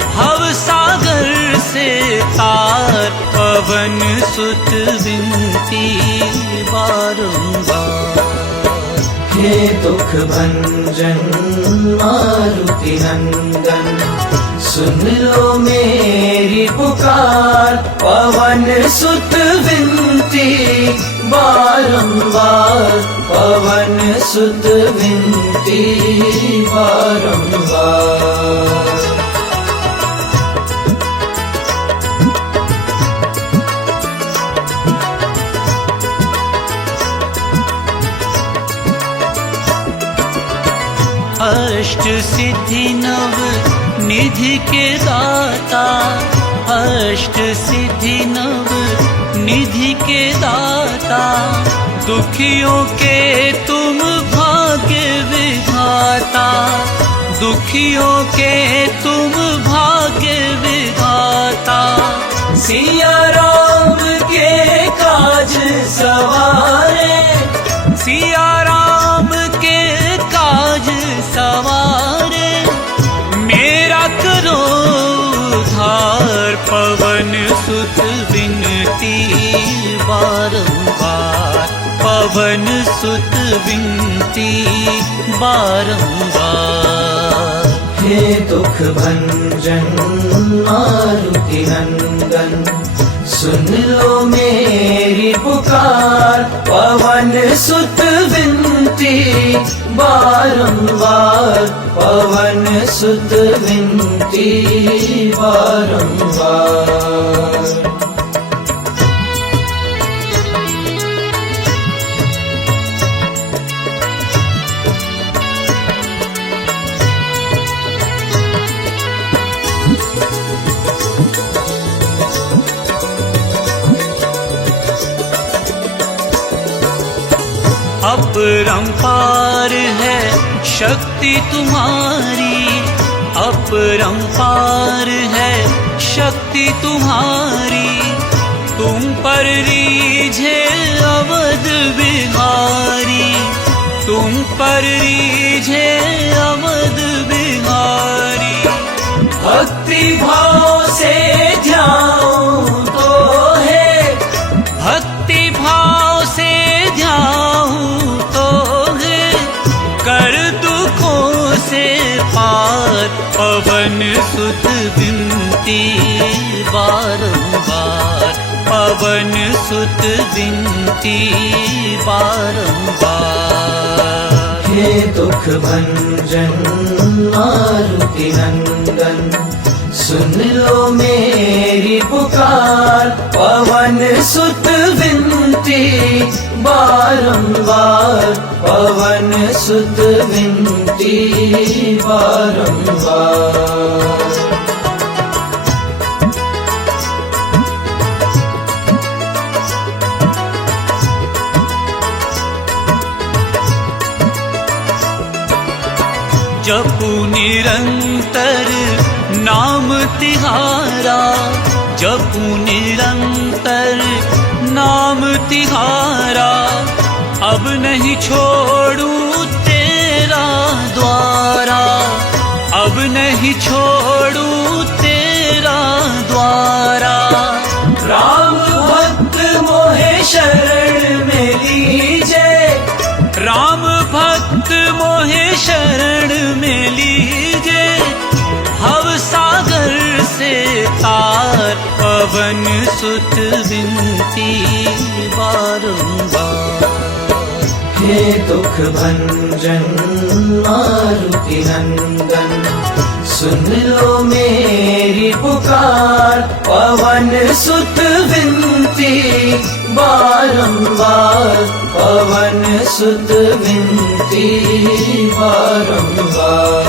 भव सागर से तार पवन सुत विनती बारंबार। हे दुख भंजन मारुति नंदन, सुन लो मेरी पुकार, पवन सुत विनती बारंबार, पवन सुत विनती बारंबार। अष्ट सिद्धि नव निधि के दाता, अष्ट सिद्धि नव निधि के दाता, दुखियों के तुम भाग्य विधाता, दुखियों के तुम भाग्य विधाता। सिया राम के काज सवारे, सिया राम के काज सवारे, मेरा करो उद्धार पवन सुत विनती बारंबार, पवन सुत विनती बारंबार। हे दुख भंजन मारुति नंदन, सुन लो मेरी पुकार, पवन सुत विनती बारंबार, पवन सुत विनती बारंबार। अपरंपार है शक्ति तुम्हारी, अपरंपार है शक्ति तुम्हारी, तुम पर रीझे अवध बिहारी, तुम पर रीझे अवध बिहारी। भक्ति भाव से ध्याऊं तो है, भक्ति भाव से ध्याऊं तो है, कर दुखों से पार पवन सुत विनती बारंबार, पवन सुत विनती बारंबार। हे दुख भंजन मारुति नंदन, सुन लो मेरी पुकार, पवन सुत विनती बारंबार, पवन सुत विनती बारंबार। जपू निरंतर नाम तिहारा, जपू निरंतर नाम तिहारा। अब नहीं छोड़ू तेरा द्वारा, अब नहीं छोड़ू तेरा द्वारा। राम भक्त मोहे शरण में लीजे, राम भक्त मोहे शरण में लीजे। भव सागर से तार पवन सुत विनती बारंबार। हे दुख भंजन मारुति नंदन, सुन लो मेरी पुकार। पवन सुत विनती बारंबार, पवन सुत विनती बारंबार।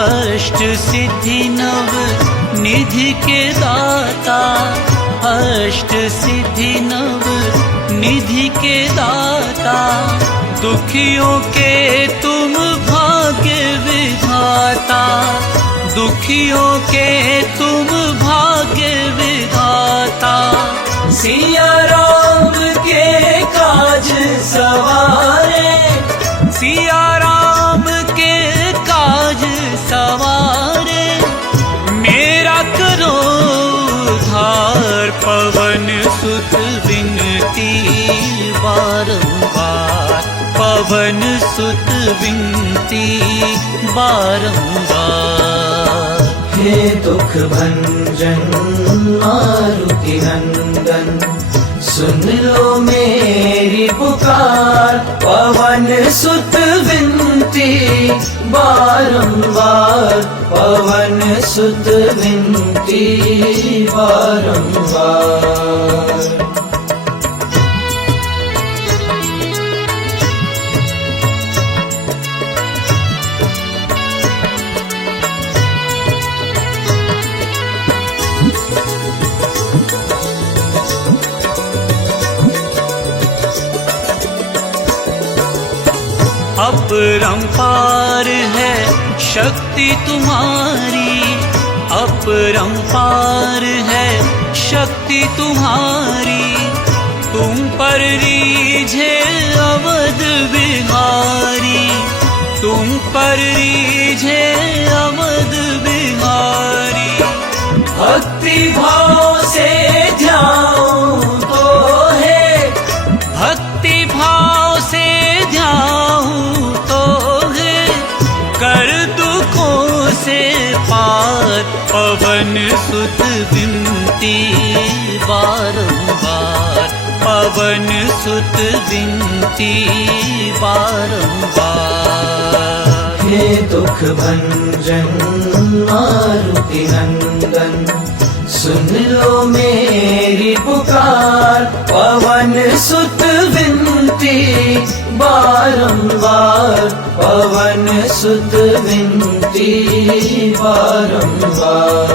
अष्ट सिद्धि नव निधि के दाता, अष्ट सिद्धि नव निधि के दाता। दुखियों के तुम भाग्य विधाता, दुखियों के तुम भाग्य विधाता। सिया राम के काज सवारे, सिया राम के काज सवारे। मेरा करो उद्धार, पवन सुत विनती बारंबार, पवन सुत विनती बारंबार। हे दुख भंजन मारुति नंदन, सुन लो मेरी पुकार। पवन सुत विनती बारंबार, पवन सुत विनती बारंबार। अपरंपार है शक्ति तुम्हारी, अपरंपार है शक्ति तुम्हारी। तुम पर रीझे अवध बिहारी, तुम पर रीझे अवध बिहारी। भक्ति भाव से ध्याऊं तो है, भक्ति भाव से ध्याऊं तो है। कर दुखों से पार, पवन सुत विनती बारंबार, पवन सुत विनती बारंबार। हे दुख भंजन मारुति नंदन, सुन लो मेरी पुकार। पवन सुत विनती बारंबार, पवन सुत विनती बारंबार।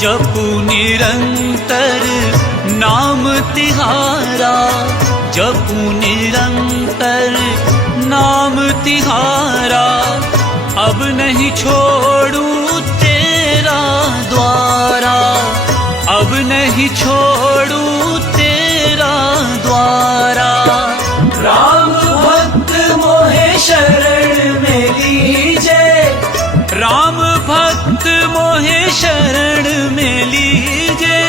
जपू निरंतर नाम तिहारा, जपू निरंतर नाम तिहारा। अब नहीं छोड़ू तेरा द्वारा, अब नहीं छोड़ू तेरा द्वारा। राम भक्त मोहे शरण में लीजे, राम भक्त मोहे शरण में लीजे।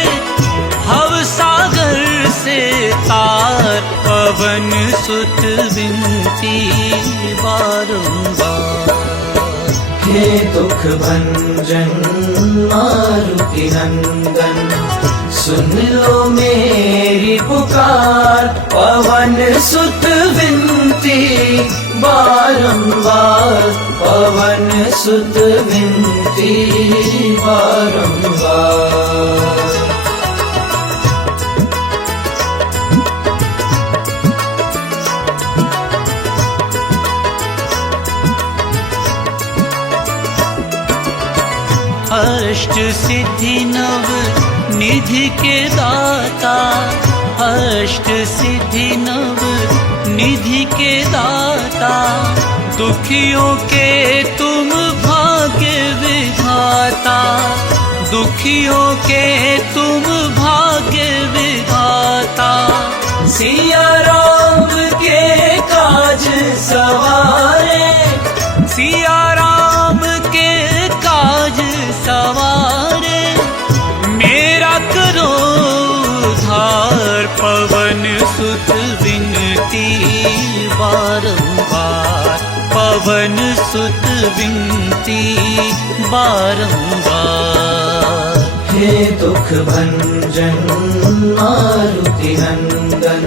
भव सागर से तार, पवन सुत विनती बारंबार। हे दुख भंजन मारुति नंदन, सुन लो मेरी पुकार। पवन सुत विनती बारंबार, पवन सुत विनती बारंबार। अष्ट सिद्धि नव निधि के दाता, अष्ट सिद्धि नव निधि के दाता, दुखियों के तुम भाग्य विधाता, दुखियों के तुम भाग्य विधाता। सिया राम के काज सवारे, सिया राम के काज सवारे, मेरा करो उद्धार, पवन सुत विनती बारंबार, पवन सुत विनती बारंबार। हे दुख भंजन मारुति नंदन,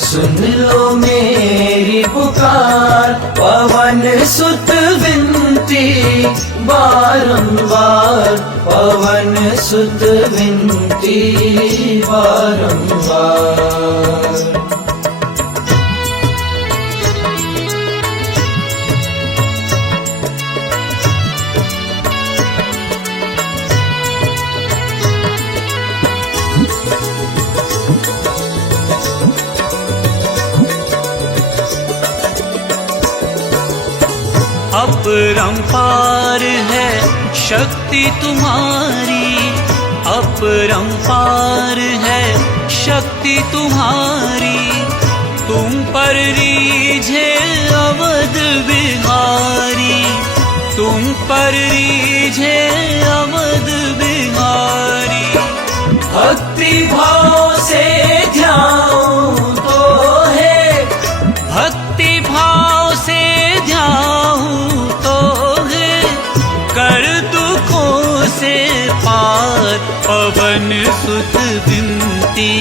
सुन लो मेरी पुकार, पवन सुत विनती बारंबार, पवन सुत विनती बारंबार। अपरंपार है शक्ति तुम्हारी, अपरंपार है शक्ति तुम्हारी, तुम पर रीझे अवध बिहारी, तुम पर रीझे अवध बिहारी। भक्ति भाव से ध्याऊं तो है, भक्ति भाव से ध्याऊं तो है, कर दुखों से पार, पवन सुत विनती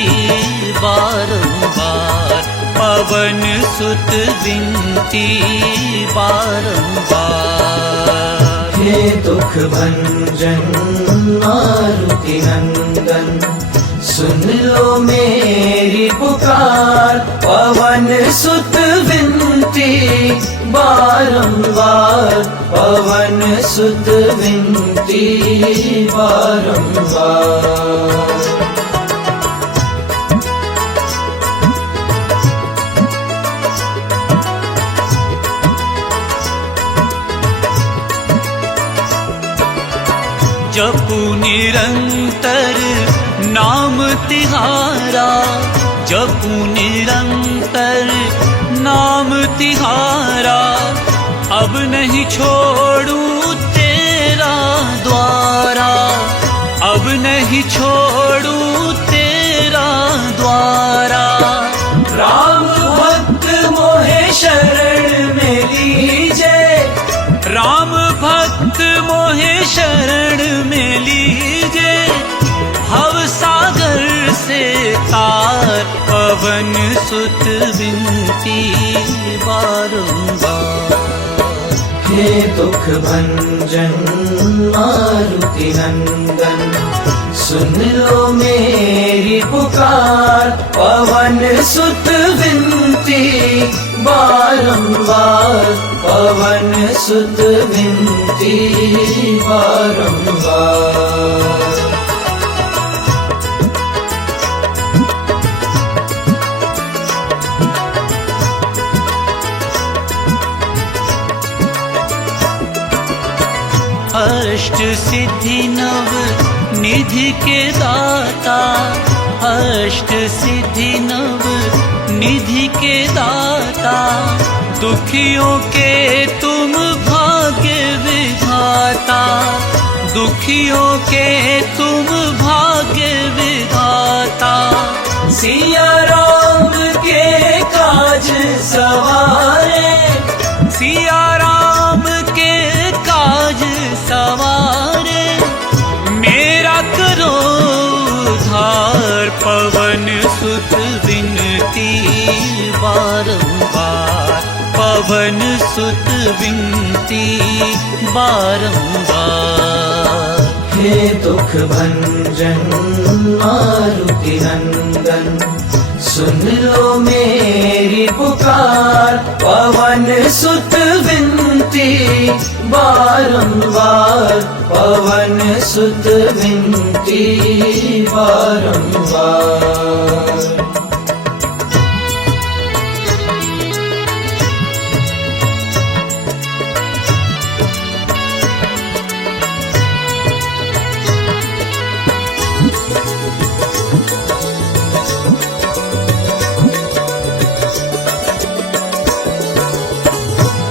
बारंबार, पवन सुत विनती बारंबार। हे दुख भंजन मारुति नंदन, सुन लो मेरी पुकार, पवन सुत विनती बारंबार, पवन सुत विनती बारंबार। जपू निरंतर नाम तिहारा, जपू निरंतर नाम तिहारा, अब नहीं छोड़ू तेरा द्वारा, अब नहीं छोड़ू तेरा द्वारा। राम भक्त मोहे शरण में लीजे, राम भक्त मोहे शरण में लीजे, भव सागर से तार, पवन सुत विनती बारंबार। हे दुख भंजन मारुति नंदन, सुन लो मेरी पुकार, पवन सुत विनती बारंबार, पवन सुत विनती बारंबार। अष्ट सिद्धि नव निधि के दाता, अष्ट सिद्धि नव निधि के दाता, दुखियों के तुम भाग्य विधाता, दुखियों के तुम भाग्य विधाता। सिया राम के काज सवारे, सिया राम के काज सवारे, मेरा करो उद्धार, पवन सुत विनती बारंबार, पवन सुत विनती बारंबार। हे दुख भंजन मारुति नंदन, सुन लो मेरी पुकार, पवन सुत विनती विनती बारंबार, पवन सुत विनती बारंबार।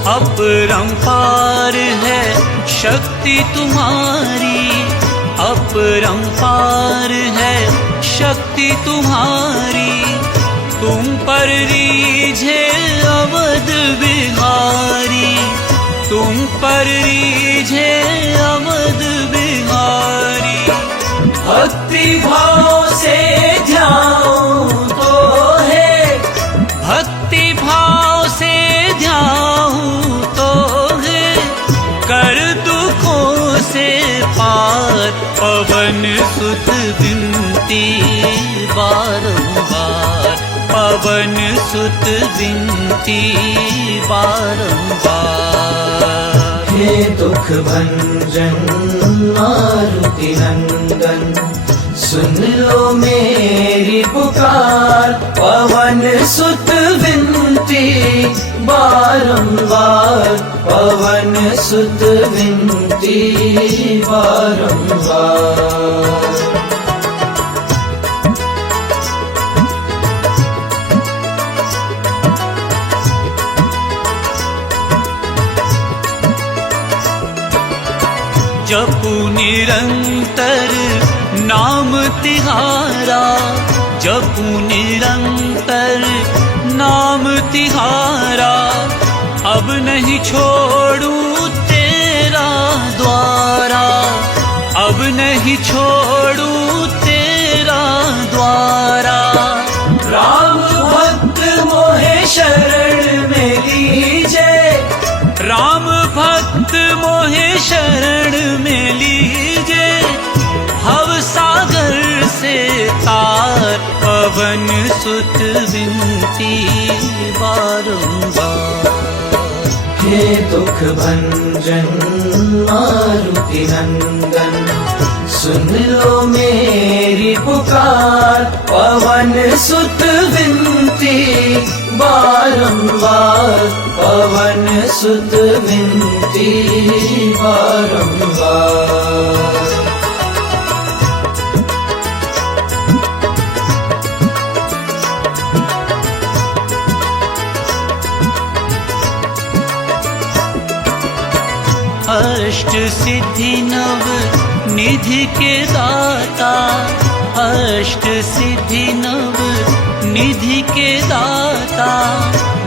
अपरंपार है शक्ति तुम्हारी, अपरंपार है शक्ति तुम्हारी। तुम पर रीझे अवध बिहारी, तुम पर रीझे अवध बिहारी। भक्ति भाव से ध्याऊं तो है, भक्ति भाव से ध्याऊं तो है, कर दुखों से पार। पवन सुत विनती बारंबार, पवन सुत विनती बारंबार। हे दुख भंजन मारुति नंदन, सुन लो मेरी पुकार। पवन सुत विनती बारंबार, पवन सुत विनती बारंबार। जपू निरंतर नाम तिहारा, जपू निरंतर नाम तिहारा। अब नहीं छोड़ूं तेरा द्वारा, अब नहीं छोड़ूं तेरा द्वारा। राम भक्त मोहे शरण में लीजे, राम भक्त मोहे शरण में लीजे। भव सागर से तार, पवन सुत विनती बारंबार। हे दुख भंजन मारुति नंदन, सुन लो मेरी पुकार। पवन सुत विनती बारंबार, पवन सुत विनती बारंबार। अष्ट सिद्धि नव निधि के दाता, अष्ट सिद्धि नव निधि के दाता।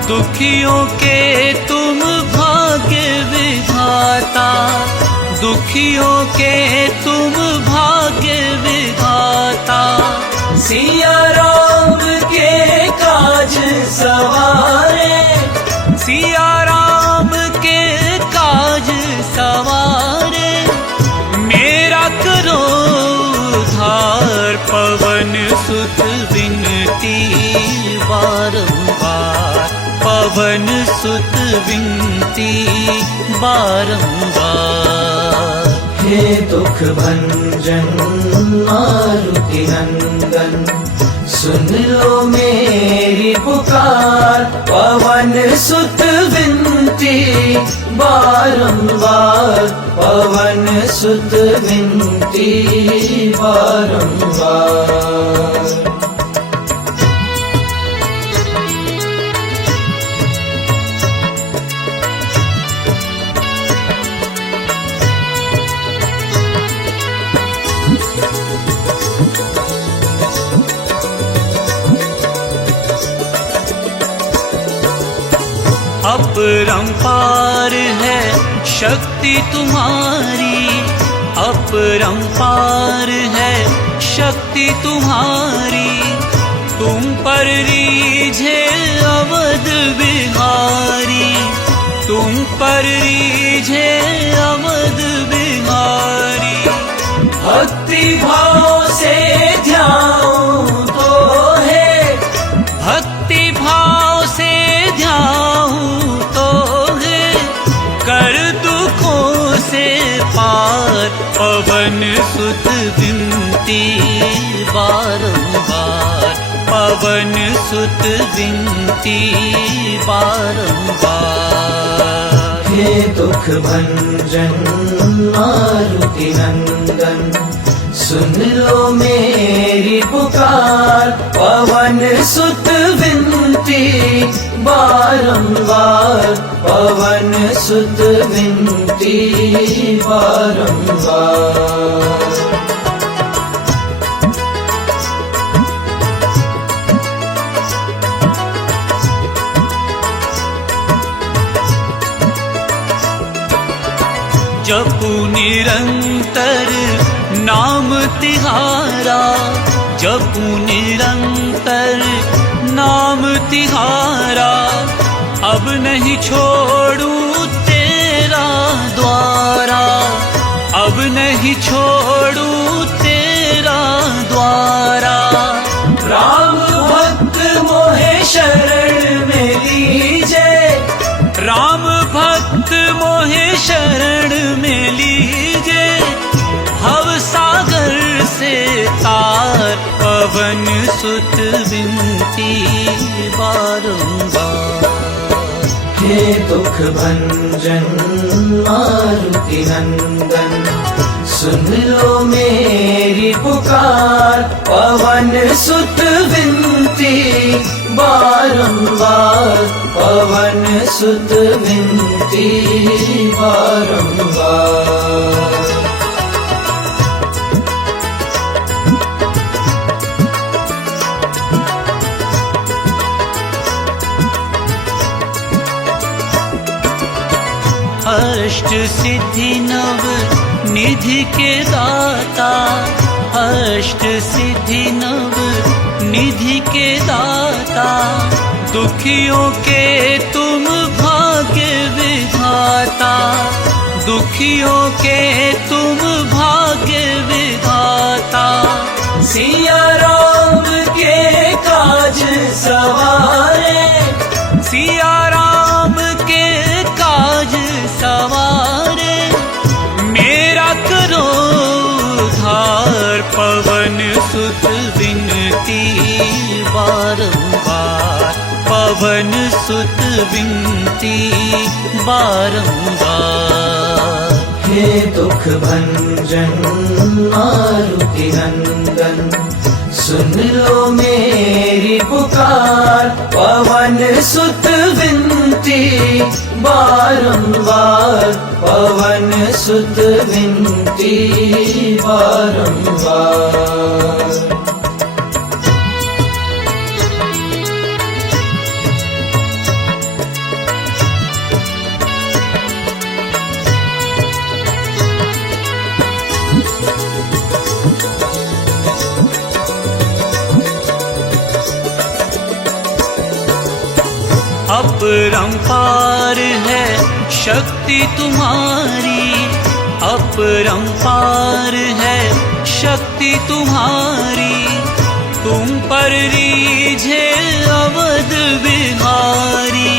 दुखियों के तुम भाग्य विधाता, दुखियों के तुम भाग्य विधाता। सिया राम के काज सवारे, सिया राम के काज सवारे। मेरा करो उद्धार, पवन सुत विनती बारंबार, पवन सुत विनती बारंबार। हे दुख भंजन मारुति नंदन, सुन लो मेरी पुकार। पवन सुत विनती बारंबार, पवन सुत विनती बारंबार। अपरंपार है शक्ति तुम्हारी, अपरंपार है शक्ति तुम्हारी। तुम पर रीझे अवध बिहारी, तुम पर रीझे अवध बिहारी। भक्ति भाव से ध्याऊं तो है, भक्ति भाव से ध्याऊं तो है, कर पवन सुत विनती बारंबार, पवन सुत विनती बारंबार। हे दुख भंजन मारुति नंदन, सुन लो मेरी पुकार, पवन सुत विनती बारंबार, पवन सुत विनती बारंबार। जपू निरंतर नाम तिहारा, जपू निरंतर नाम तिहारा, अब नहीं छोड़ू तेरा द्वारा, अब नहीं छोड़ू तेरा द्वारा। राम भक्त मोहे शरण में लीजे, राम भक्त मोहे शरण में लीजे, भव सागर से तार, पवन सुत विनती बारंबार। हे दुख भंजन मारुति नंदन, सुन लो मेरी पुकार, पवन सुत विनती बारंबार, पवन सुत विनती बारंबार। अष्ट सिद्धि नव निधि के दाता, अष्ट सिद्धि नव निधि के दाता, दुखियों के तुम भाग्य विधाता, दुखियों के तुम भाग्य विधाता। सिया राम के काज सवारे, सिया राम के काज सवारे, मेरा करो उद्धार, पवन सुत विनती बारंबार, पवन सुत विनती बारंबार। हे दुख भंजन मारुति नंदन, सुन लो मेरी पुकार, पवन सुत विनती बारंबार, पवन सुत विनती बारंबार। अपरंपार है शक्ति तुम्हारी, अपरंपार है शक्ति तुम्हारी, तुम पर रीझे अवध बिहारी,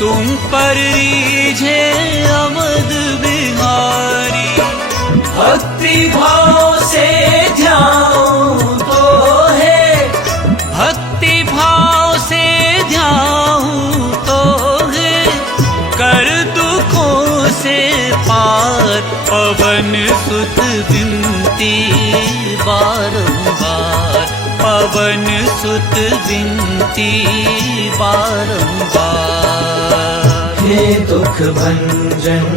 तुम पर रीझे अवध बिहारी। भक्ति भाव से ध्याऊं तो है, भक्ति भाव से ध्याऊं तो है, कर दुखों से पार, पवन सुत विनती बारंबार, पवन सुत विनती बारंबार। हे दुख भंजन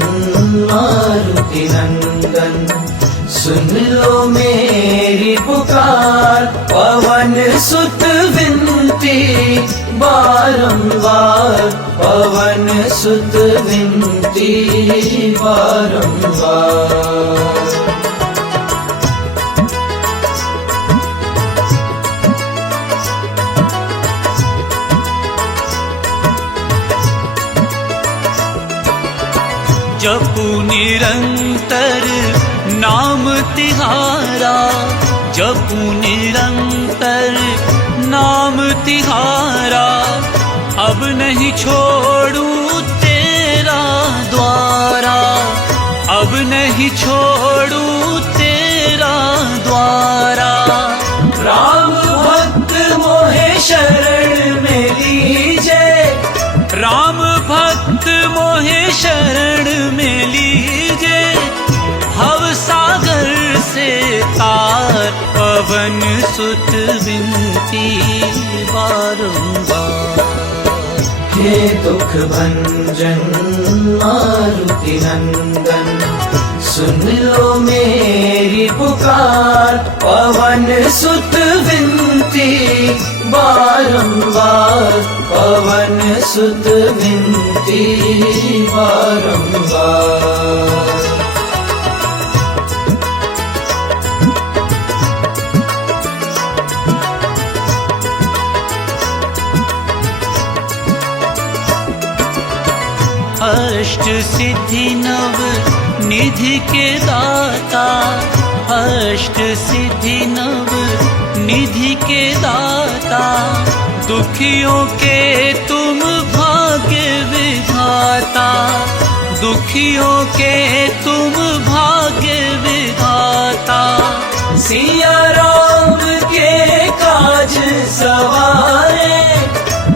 मारुति नंदन, सुन लो मेरी पुकार, पवन सुत विनती बारंबार, पवन सुत विनती बारंबार। जपू निरंतर नाम तिहारा, जपू निरंतर नाम तिहारा, अब नहीं छोड़ू तेरा द्वारा, अब नहीं छोड़ू तेरा द्वारा। राम भक्त मोहे शरण में लीजे, राम भक्त मोहे शरण में लीजे, भव सागर से तार पवन सुत विनती बारंबार। हे दुख भंजन मारुति नंदन, सुन लो मेरी पुकार, पवन सुत विनती बारंबार, पवन सुत विनती बारंबार। अष्ट सिद्धि नव निधि के दाता, अष्ट सिद्धि नव निधि के दाता, दुखियों के तुम भाग्य विधाता, दुखियों के तुम भाग्य विधाता। सिया राम के काज सवारे,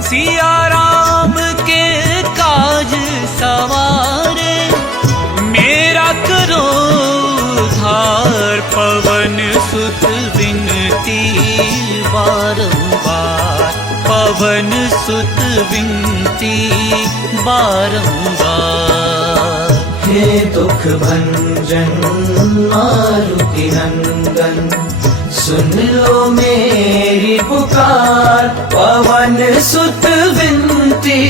सिया राम के काज सवारे, मेरा करो उद्धार, पवन सुत विनती बारंबार, पवन सुत विनती बारंबार। हे दुख भंजन मारुति नंदन, सुन लो मेरी पुकार, पवन सुत विनती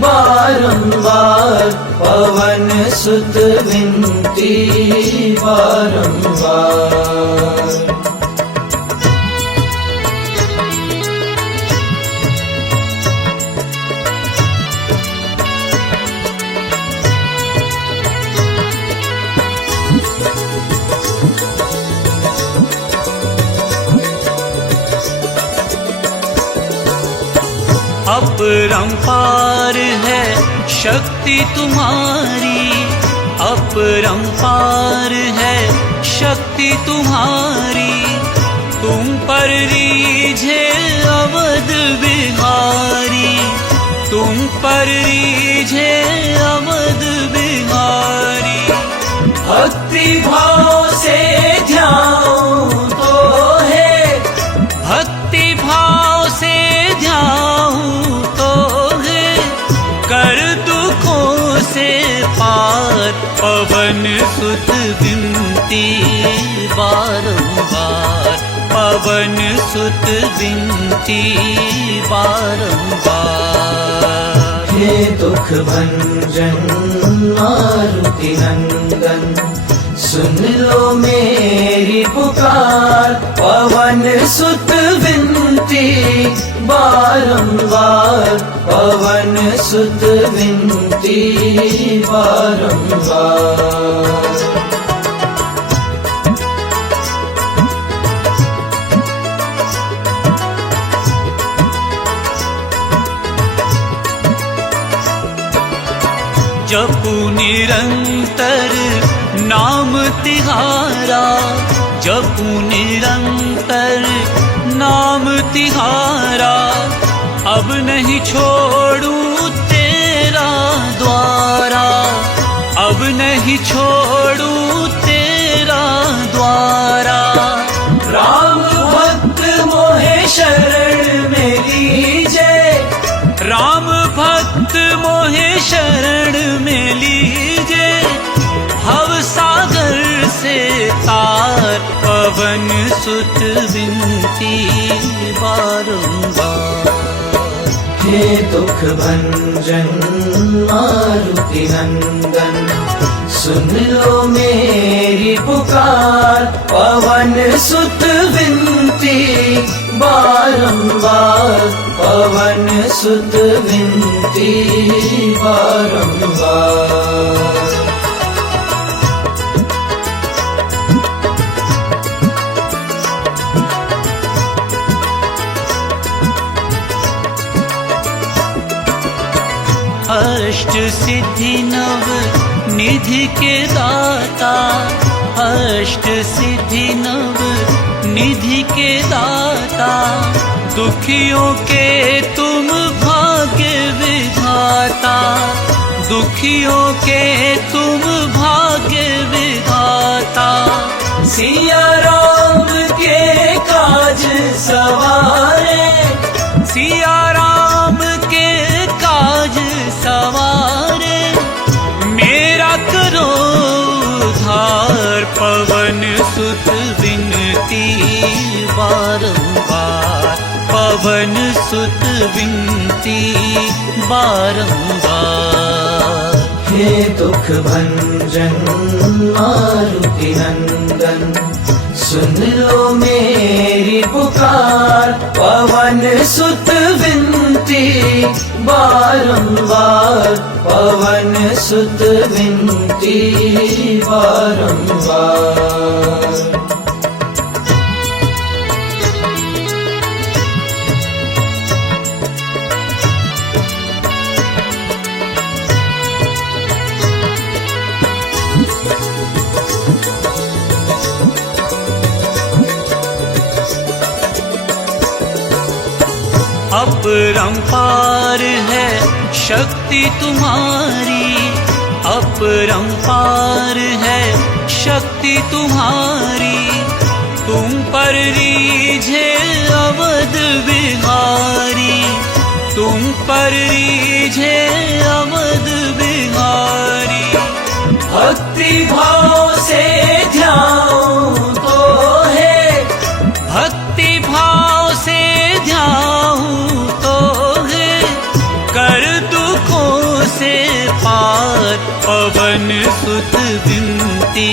बारंबार, पवन सुत विनती बारंबार। अपरंपार है शक्ति तुम्हारी, अपरंपार है शक्ति तुम्हारी, तुम पर रीझे अवध बिहारी, तुम पर रीझे अवध बिहारी। भक्ति भाव से ध्यान तो है, भक्ति भाव से ध्यान तो है, कर दुखों से पार, पवन सुत विनती बारंबार, पवन सुत विनती बारंबार। हे दुख भंजन मारुति नंदन, सुन लो मेरी पुकार, पवन सुत विनती बारंबार, पवन सुत विनती बारंबार। जपू निरंतर नाम तिहारा, जपू निरंतर नाम तिहारा, अब नहीं छोड़ू तेरा द्वारा, अब नहीं छोड़ू तेरा द्वारा। राम भक्त मोहे शरण में लीजे, राम भक्त मोहे शरण में लीजे, भव सागर से तार, पवन सुत विनती बारंबार। हे दुख भंजन मारुति नंदन, सुन लो मेरी पुकार, पवन सुत विनती बारंबार, पवन सुत विनती बारंबार। अष्ट सिद्धि नव निधि के दाता, अष्ट सिद्धि नव निधि के दाता, दुखियों के तुम भाग्य विधाता, दुखियों के तुम भाग्य विधाता। सिया राम के काज सवारे, सिया राम के काज सवारे, मेरा करो उद्धार। पवन सुत विनती बारंबार, पवन सुत विनती बारंबार। हे दुख भंजन मारुति नंदन, सुन लो मेरी पुकार। पवन सुत विनती बारंबार, पवन सुत विनती बारंबार। अपरंपार है शक्ति तुम्हारी, अपरंपार है शक्ति तुम्हारी। तुम पर रीझे अवध बिहारी, तुम पर रीझे अवध बिहारी। भक्ति भाव से ध्याऊं तो है, भक्ति भाव से ध्याऊं तो है, कर दुखों से पार। पवन सुत विनती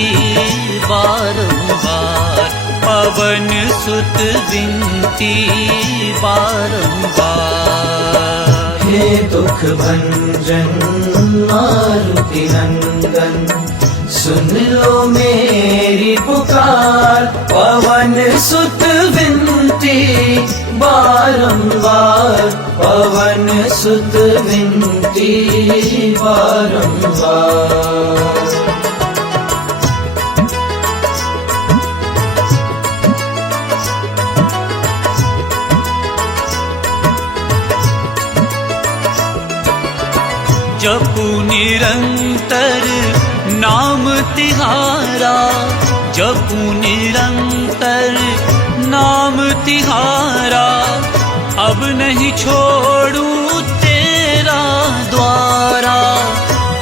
बारंबार, पवन सुत विनती बारंबार। हे दुख भंजन मारुति नंदन, सुन लो मेरी पुकार। पवन सुत विनती बारंबार, पवन सुत विनती बारंबार। जपू निरंतर नाम तिहारा, जपू निरंतर नाम तिहारा। अब नहीं छोड़ूं तेरा द्वारा,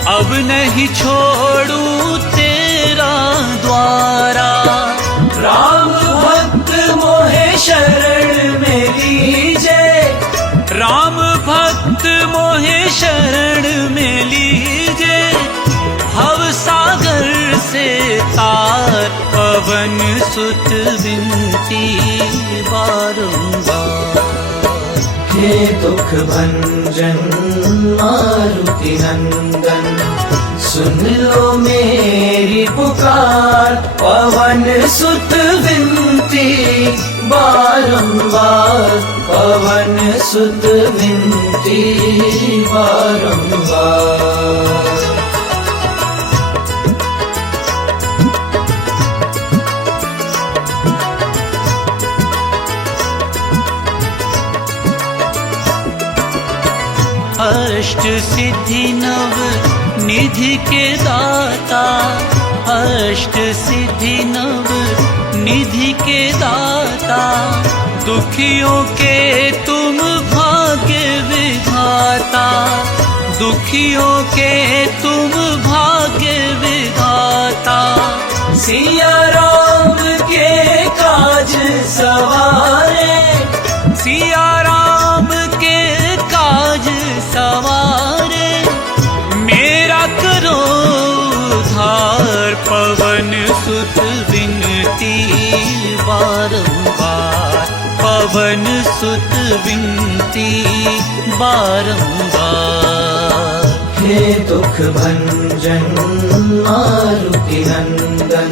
अब नहीं छोड़ूं तेरा द्वारा। राम भक्त मोहे शरण में लीजे, राम भक्त मोहे शरण में लीजे। भव सागर से तार, पवन सुत विनती बारंबार। हे दुख भंजन मारुति नंदन, सुन लो मेरी पुकार। पवन सुत विनती बारंबार, पवन सुत विनती बारंबार। अष्ट सिद्धि नव निधि के दाता, अष्ट सिद्धि नव निधि के दाता। दुखियों के तुम भाग्य विधाता, दुखियों के तुम भाग्य विधाता। सिया राम के काज सवारे, सिया राम के काज सवारे, मेरा करो उद्धार। पवन सुत विनती बारंबार, पवन सुत विनती बारंबार। हे दुख भंजन मारुति नंदन,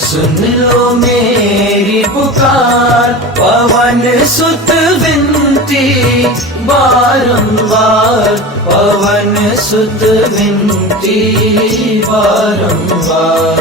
सुन लो मेरी पुकार। पवन सुत विनती बारंबार, पवन सुत विनती बारंबार।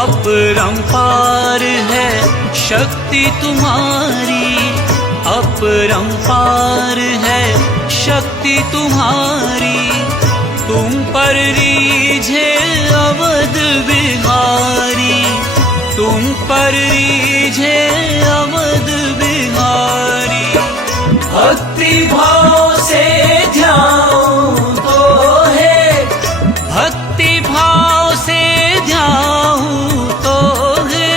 अपरंपार है शक्ति तुम्हारी, अपरंपार है शक्ति तुम्हारी। तुम पर रीझे अवध बिहारी, तुम पर रीझे अवध बिहारी। भक्ति भाव से ध्याऊं तो है, भक्ति भाव से ध्याऊं तो है,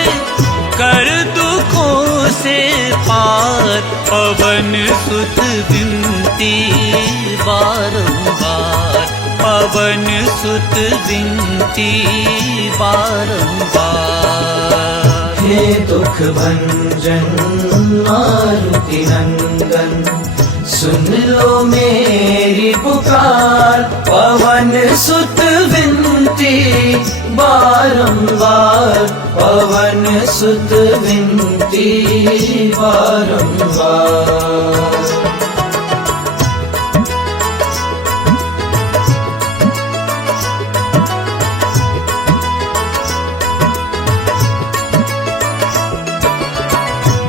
कर दुखों से पार। पवन सुत विनती बारंबार, पवन सुत विनती बारंबार। हे दुख भंजन मारुति नंदन, सुन लो मेरी पुकार। पवन सुत विनती बारंबार, पवन सुत विनती बारंबार।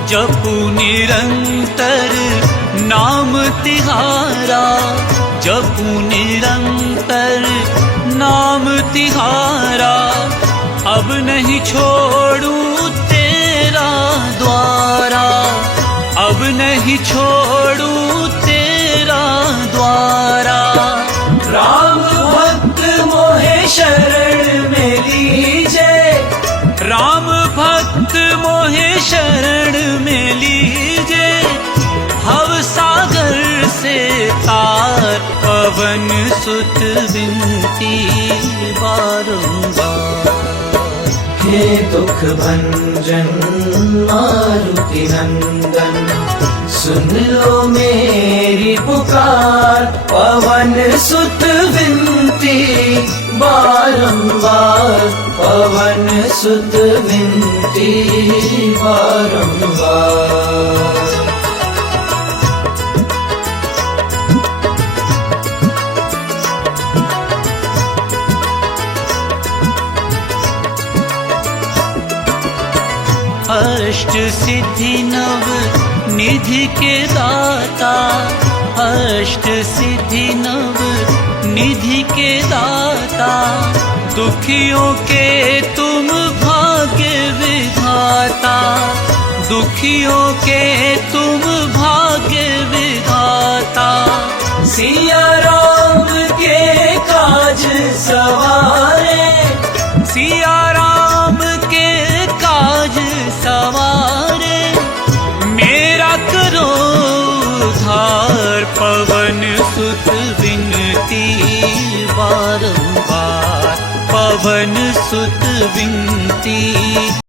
जपू निरंतर नाम तिहारा, जपू निरंतर नाम तिहारा। अब नहीं छोड़ूं तेरा द्वारा, अब नहीं छोड़ूं तेरा द्वारा। राम भक्त मोहे शरण में लीजे, राम भक्त मोहे शरण में लीजे। भव सागर से तार, पवन सुत विनती बारंबार। हे दुख भंजन मारुति नंदन, सुन लो मेरी पुकार। पवन सुत विनती बारंबार, पवन सुत विनती बारंबार। अष्ट सिद्धि नव निधि के दाता, अष्ट सिद्धि नव निधि के दाता। दुखियों के तुम भाग्य विधाता, दुखियों के तुम भाग्य विधाता। सिया राम के काज सवारे, सिया राम के काज सवारे। मेरा करो उद्धार, पवन सुत विनती बारंबार, पवन सुत विनती।